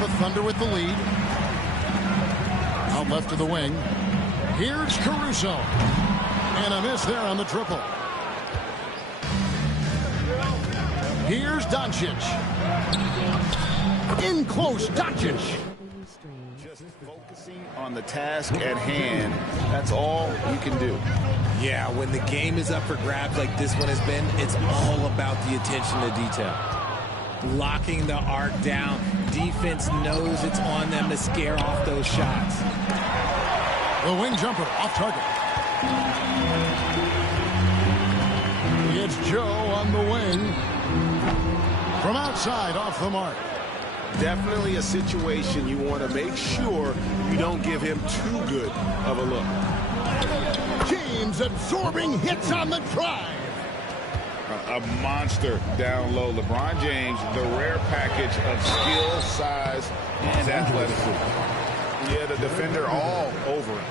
The Thunder with the lead. Out left to the wing. Here's Caruso. And a miss there on the triple. Here's Doncic. In close, Doncic. Just focusing on the task at hand. That's all you can do. Yeah, when the game is up for grabs like this one has been, it's all about the attention to detail. Locking the arc down. Defense knows it's on them to scare off those shots. The wing jumper off target. It's Joe on the wing. From outside, off the mark. Definitely a situation you want to make sure you don't give him too good of a look. James absorbing hits on the drive. A monster down low. LeBron James, the rare package of skill, size, and athleticism. Yeah, the defender all over him.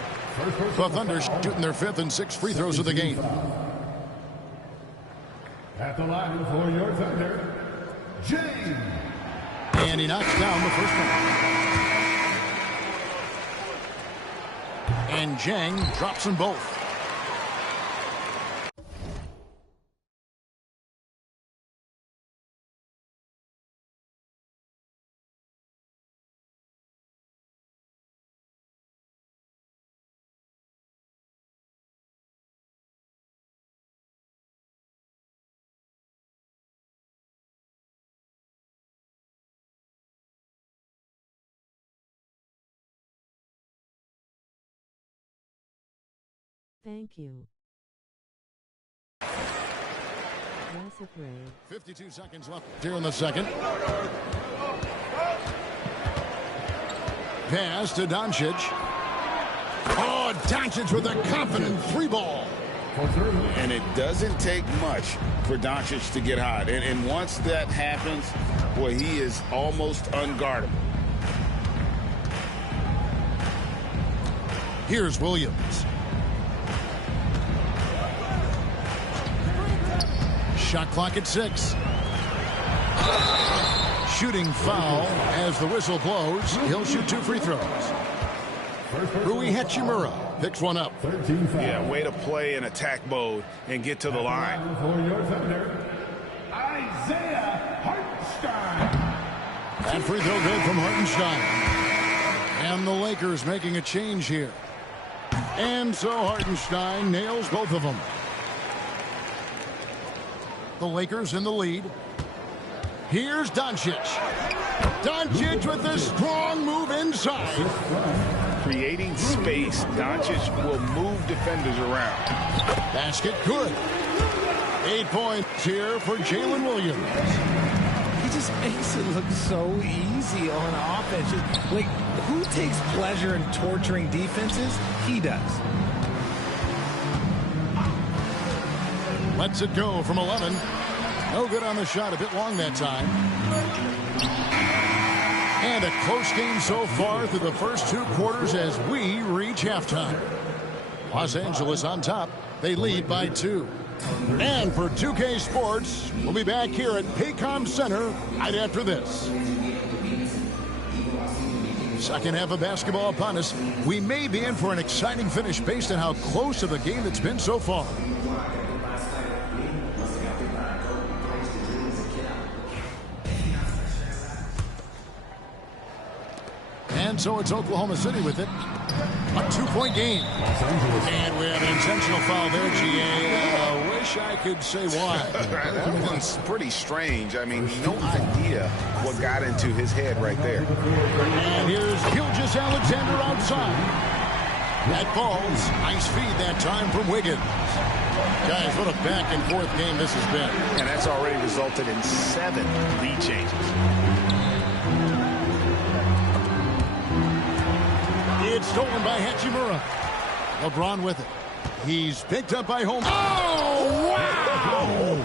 The Thunder shooting their 5th and 6th free throws of the game. At the line for your Thunder, James. And he knocks down the first one. And Jang drops them both. Thank you. Classic Ray. 52 seconds left here in the second. Pass to Doncic. Oh, Doncic with a confident three ball. And it doesn't take much for Doncic to get hot. And once that happens, boy, he is almost unguardable. Here's Williams. Shot clock at 6. Shooting foul as the whistle blows. He'll shoot 2 free throws. Rui Hachimura picks one up. Yeah, way to play in attack mode and get to the line. For your Thunder, Isaiah Hartenstein. That free throw good from Hartenstein. And the Lakers making a change here. And so Hartenstein nails both of them. The Lakers in the lead. Here's Doncic. Doncic with a strong move inside. Creating space, Doncic will move defenders around. Basket good. 8 points here for Jalen Williams. He just makes it look so easy on offense. Just, like, who takes pleasure in torturing defenses? He does. Lets it go from 11. No good on the shot. A bit long that time. And a close game so far through the first 2 quarters as we reach halftime. Los Angeles on top. They lead by 2. And for 2K Sports, we'll be back here at Paycom Center right after this. Second half of basketball upon us. We may be in for an exciting finish based on how close of a game it's been so far. And so it's Oklahoma City with it. A 2-point game. And we have an intentional foul there, GA. Wish I could say why. That one's pretty strange. I mean, no idea what got into his head right there. And here's Gilgeous-Alexander outside. That falls. Nice feed that time from Wiggins. Guys, what a back-and-forth game this has been. And that's already resulted in 7 lead changes. It's stolen by Hachimura. LeBron with it. He's picked up by Holmes. Oh, wow!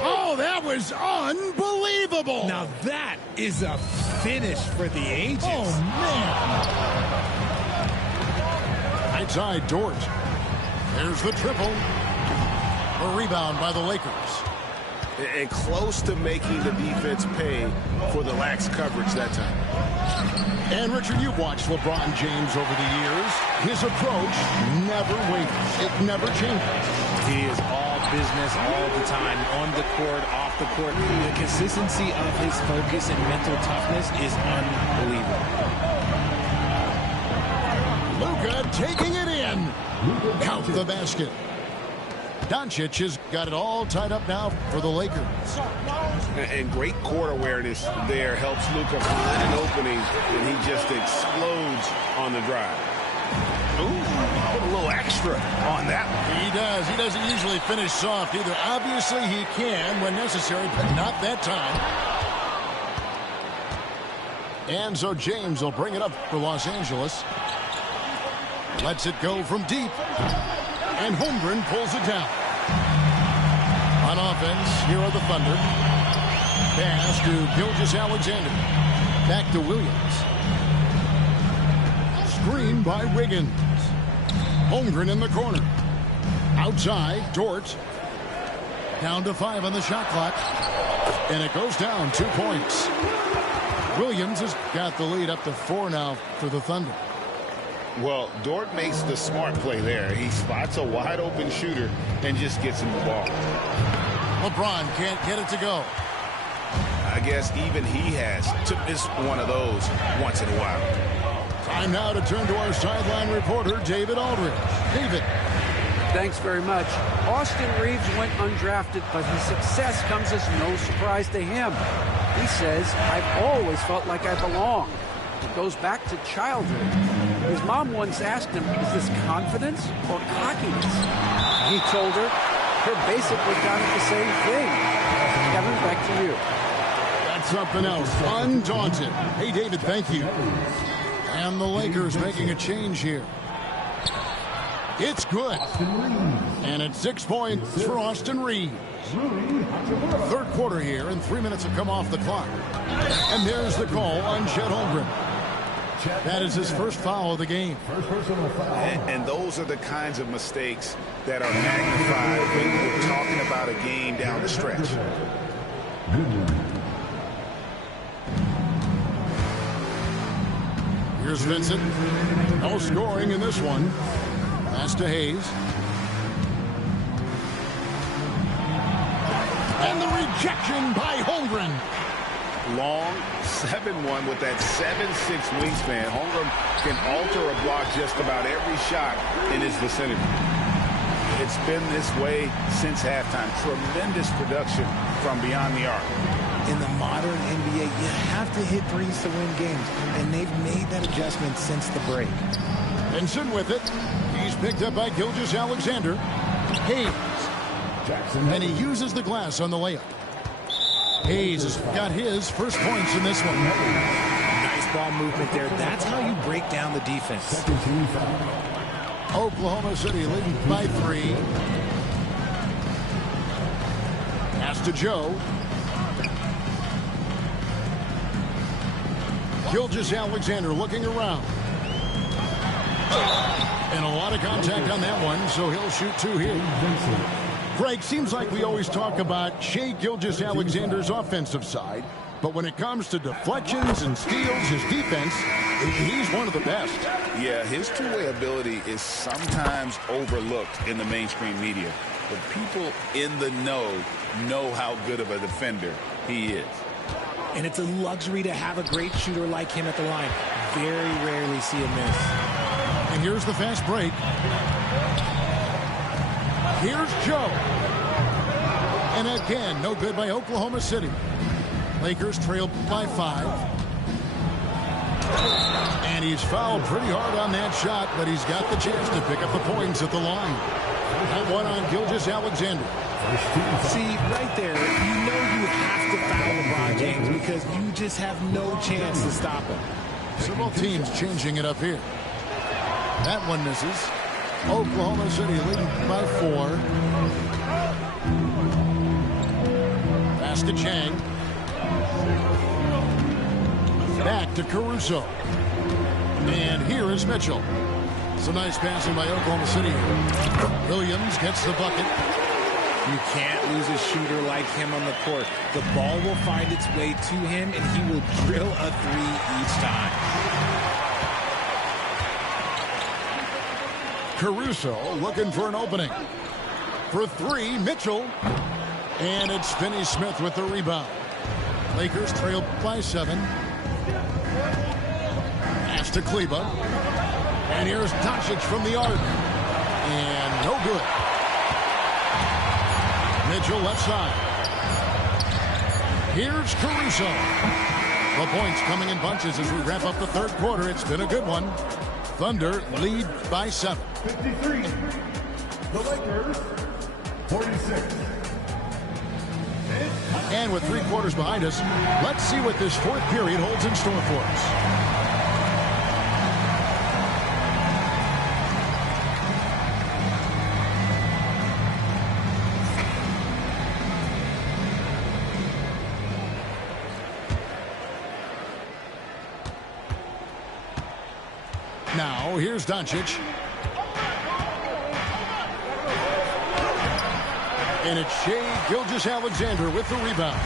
Oh, that was unbelievable. Now that is a finish for the ages. Oh, man. Right side, Dort. There's the triple. A rebound by the Lakers. And close to making the defense pay for the lax coverage that time. And, Richard, you've watched LeBron James over the years. His approach never wavers. It never changes. He is all business all the time, on the court, off the court. The consistency of his focus and mental toughness is unbelievable. Luka taking it in. Count the basket. Doncic has got it all tied up now for the Lakers. And great court awareness there helps Luka find an opening, and he just explodes on the drive. Ooh, put a little extra on that one. He does. He doesn't usually finish soft either. Obviously, he can when necessary, but not that time. And so James will bring it up for Los Angeles. Lets it go from deep. And Holmgren pulls it down. On offense, here are the Thunder. Pass to Gilgeous-Alexander. Back to Williams. Screen by Wiggins. Holmgren in the corner. Outside, Dort. Down to 5 on the shot clock. And it goes down 2 points. Williams has got the lead up to 4 now for the Thunder. Well, Dort makes the smart play there. He spots a wide-open shooter and just gets him the ball. LeBron can't get it to go. I guess even he has to miss one of those once in a while. Time now to turn to our sideline reporter, David Aldridge. David. Thanks very much. Austin Reeves went undrafted, but his success comes as no surprise to him. He says, I've always felt like I belong. It goes back to childhood. His mom once asked him, is this confidence or cockiness? He told her, they're basically kind of the same thing. Kevin, back to you. That's something else. Undaunted. Hey, David, thank you. And the Lakers making a change here. It's good. And it's 6 points for Austin Reeves. Third quarter here, and 3 minutes have come off the clock. And there's the call on Chet Holmgren. That is his first foul of the game. And those are the kinds of mistakes that are magnified when we're talking about a game down the stretch. Here's Vincent. No scoring in this one. Pass to Hayes. And the rejection by Holmgren. Long 7-1 with that 7'6" wingspan. Holmgren can alter a block just about every shot in his vicinity. It's been this way since halftime. Tremendous production from beyond the arc. In the modern NBA, you have to hit threes to win games, and they've made that adjustment since the break. Benson with it. He's picked up by Gilgeous-Alexander. Hayes. And he uses the glass on the layup. Hayes has got his first points in this one. Nice ball movement there. That's how you break down the defense. Oklahoma City leading by 3. Pass to Joe. Gilgeous-Alexander looking around. And a lot of contact on that one, so he'll shoot 2 here. Greg, seems like we always talk about Shai Gilgeous-Alexander's offensive side, but when it comes to deflections and steals, his defense, he's one of the best. Yeah, his two-way ability is sometimes overlooked in the mainstream media, but people in the know how good of a defender he is. and it's a luxury to have a great shooter like him at the line. Very rarely see a miss. And here's the fast break. Here's Joe. And again, no good by Oklahoma City. Lakers trail by 5. And he's fouled pretty hard on that shot, but he's got the chance to pick up the points at the line. That one on Gilgeous-Alexander. See, right there, you know you have to foul LeBron James because you just have no chance to stop him. Several teams changing it up here. That one misses. Oklahoma City leading by 4. Pass to Chang. Back to Caruso. And here is Mitchell. Some nice passing by Oklahoma City. Williams gets the bucket. You can't lose a shooter like him on the court. The ball will find its way to him, and he will drill a 3 each time. Caruso looking for an opening. For 3, Mitchell. And it's Finney-Smith with the rebound. Lakers trail by 7. Pass to Kleba. And here's Doncic from the arc. And no good. Mitchell left side. Here's Caruso. The points coming in bunches as we wrap up the third quarter. It's been a good one. Thunder lead by 7. 53. The Lakers, 46. And with 3 quarters behind us, let's see what this fourth period holds in store for us. Now, here's Doncic. And it's Shai Gilgeous-Alexander with the rebound.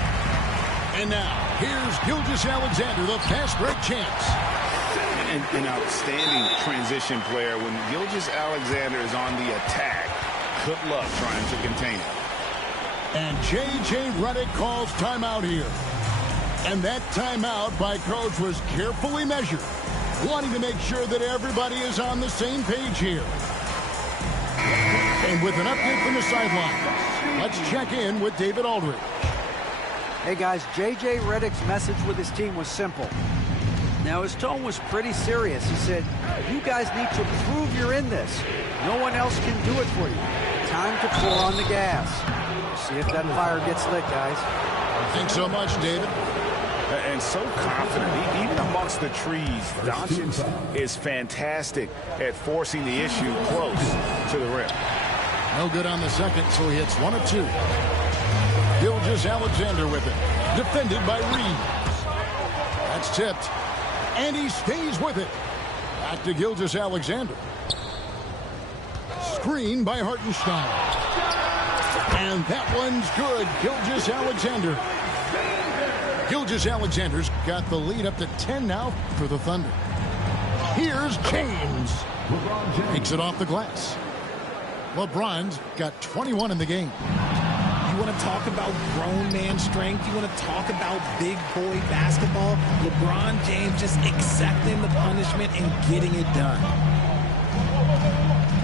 And now, here's Gilgeous-Alexander, the fast break chance. An outstanding transition player. When Gilgeous-Alexander is on the attack, good luck trying to contain it. And J.J. Redick calls timeout here. And that timeout by Coach was carefully measured, wanting to make sure that everybody is on the same page here. And with an update from the sideline, let's check in with David Aldridge. Hey guys, J.J. Redick's message with his team was simple. Now his tone was pretty serious. He said, you guys need to prove you're in this. No one else can do it for you. Time to pull on the gas. See if that fire gets lit, guys. Thanks so much, David. And so confident, even amongst the trees. Doncic is fantastic at forcing the issue close to the rim. No good on the second, so he hits 1 of 2. Gilgeous-Alexander with it. Defended by Reeves. That's tipped. And he stays with it. Back to Gilgeous-Alexander. Screen by Hartenstein. And that one's good. Gilgeous-Alexander. Gilgeous-Alexander's got the lead up to 10 now for the Thunder. Here's James. Takes it off the glass. LeBron's got 21 in the game. You want to talk about grown man strength? You want to talk about big boy basketball? LeBron James just accepting the punishment and getting it done.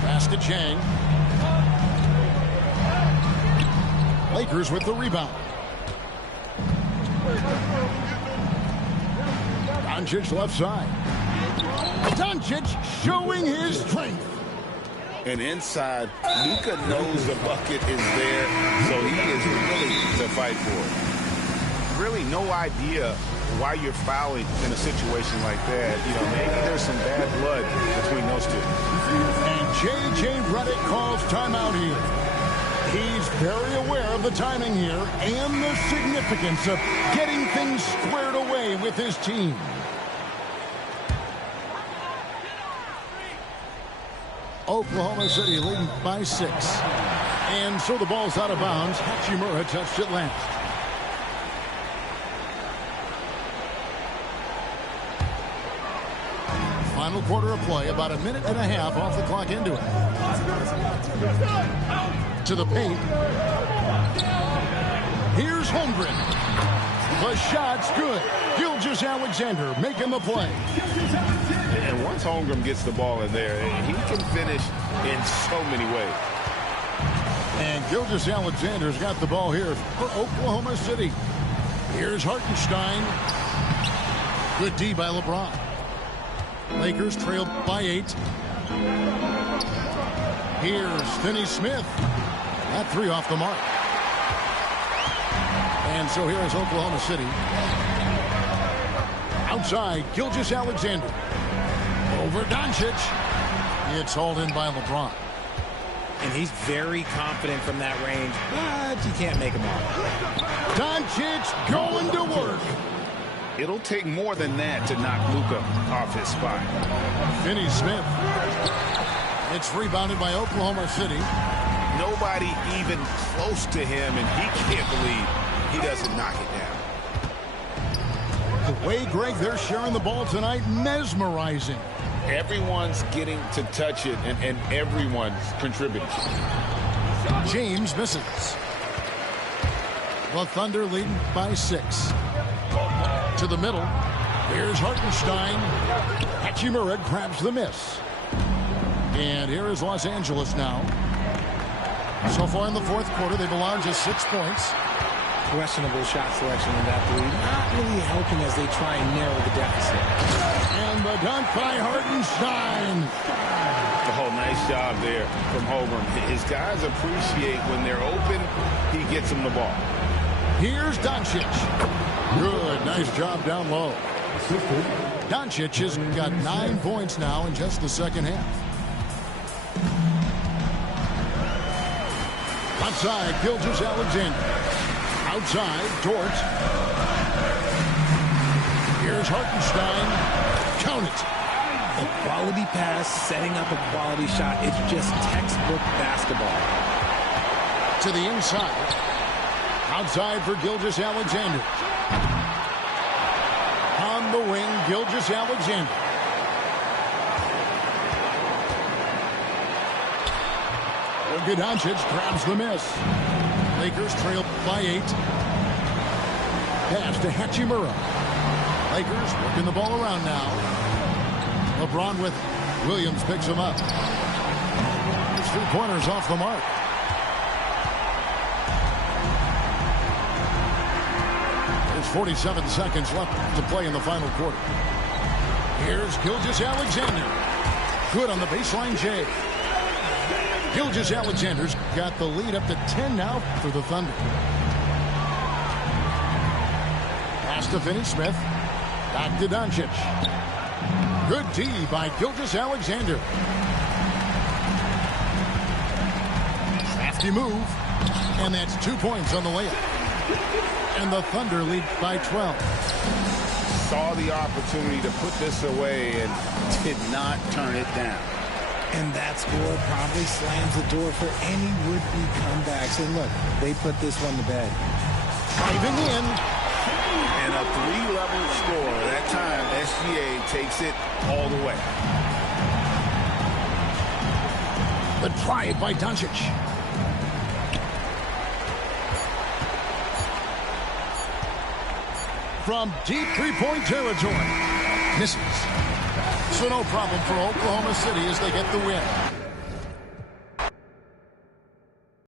Pass to Chang. Lakers with the rebound. Doncic left side. Doncic showing his strength. And inside, Luka knows the bucket is there, so he is willing to fight for it. Really no idea why you're fouling in a situation like that. You know, maybe there's some bad blood between those two. And J.J. Redick calls timeout here. He's very aware of the timing here and the significance of getting things squared away with his team. Oklahoma City leading by 6. And so the ball's out of bounds. Hachimura touched it last. Final quarter of play, about a minute and a half off the clock into it. To the paint. Here's Holmgren. The shot's good. Gilgeous-Alexander making the play. And once Holmgren gets the ball in there, he can finish in so many ways. And Gilgeous-Alexander's got the ball here for Oklahoma City. Here's Hartenstein. Good D by LeBron. Lakers trail by 8. Here's Finney Smith. That 3 off the mark. And so here is Oklahoma City. Outside, Gilgeous-Alexander. Over Doncic. It's hauled in by LeBron. And he's very confident from that range, but you can't make him off. Doncic going to work. It'll take more than that to knock Luka off his spot. Finney Smith. It's rebounded by Oklahoma City. Nobody even close to him, and he can't believe he doesn't knock it down. The way, Greg, they're sharing the ball tonight, mesmerizing. Everyone's getting to touch it, and everyone's contributing. James misses. The Thunder leading by 6. To the middle. Here's Hartenstein. Hachimura grabs the miss. And here is Los Angeles now. So far in the fourth quarter, they've allowed just 6 points. Questionable shot selection in that three. Not really helping as they try and narrow the deficit. And the dunk by Hartenstein. Oh, nice job there from Holmgren. His guys appreciate when they're open, he gets them the ball. Here's Doncic. Good, nice job down low. Doncic has got 9 points now in just the second half. Outside, Gilgeous-Alexander. Outside, Dort. Here's Hartenstein. Count it. A quality pass, setting up a quality shot. It's just textbook basketball. To the inside. Outside for Gilgeous-Alexander. On the wing, Gilgeous-Alexander. Luka Doncic grabs the miss. Lakers trail by 8. Pass to Hachimura. Lakers working the ball around now. LeBron with it. Williams picks him up. His 3-pointers off the mark. There's 47 seconds left to play in the final quarter. Here's Gilgeous-Alexander. Good on the baseline J. Gilgeous-Alexander's got the lead up to 10 now for the Thunder. Pass to Finney Smith. Back to Doncic. Good D by Gilgeous-Alexander. Crafty move. And that's 2 points on the layup. And the Thunder lead by 12. Saw the opportunity to put this away and did not turn it down. And that score probably slams the door for any would-be comebacks. And look, they put this one to bed. Driving in. And a 3-level score. That time, SGA takes it all the way. The drive by Doncic. From deep 3-point territory. Misses. So no problem for Oklahoma City as they get the win.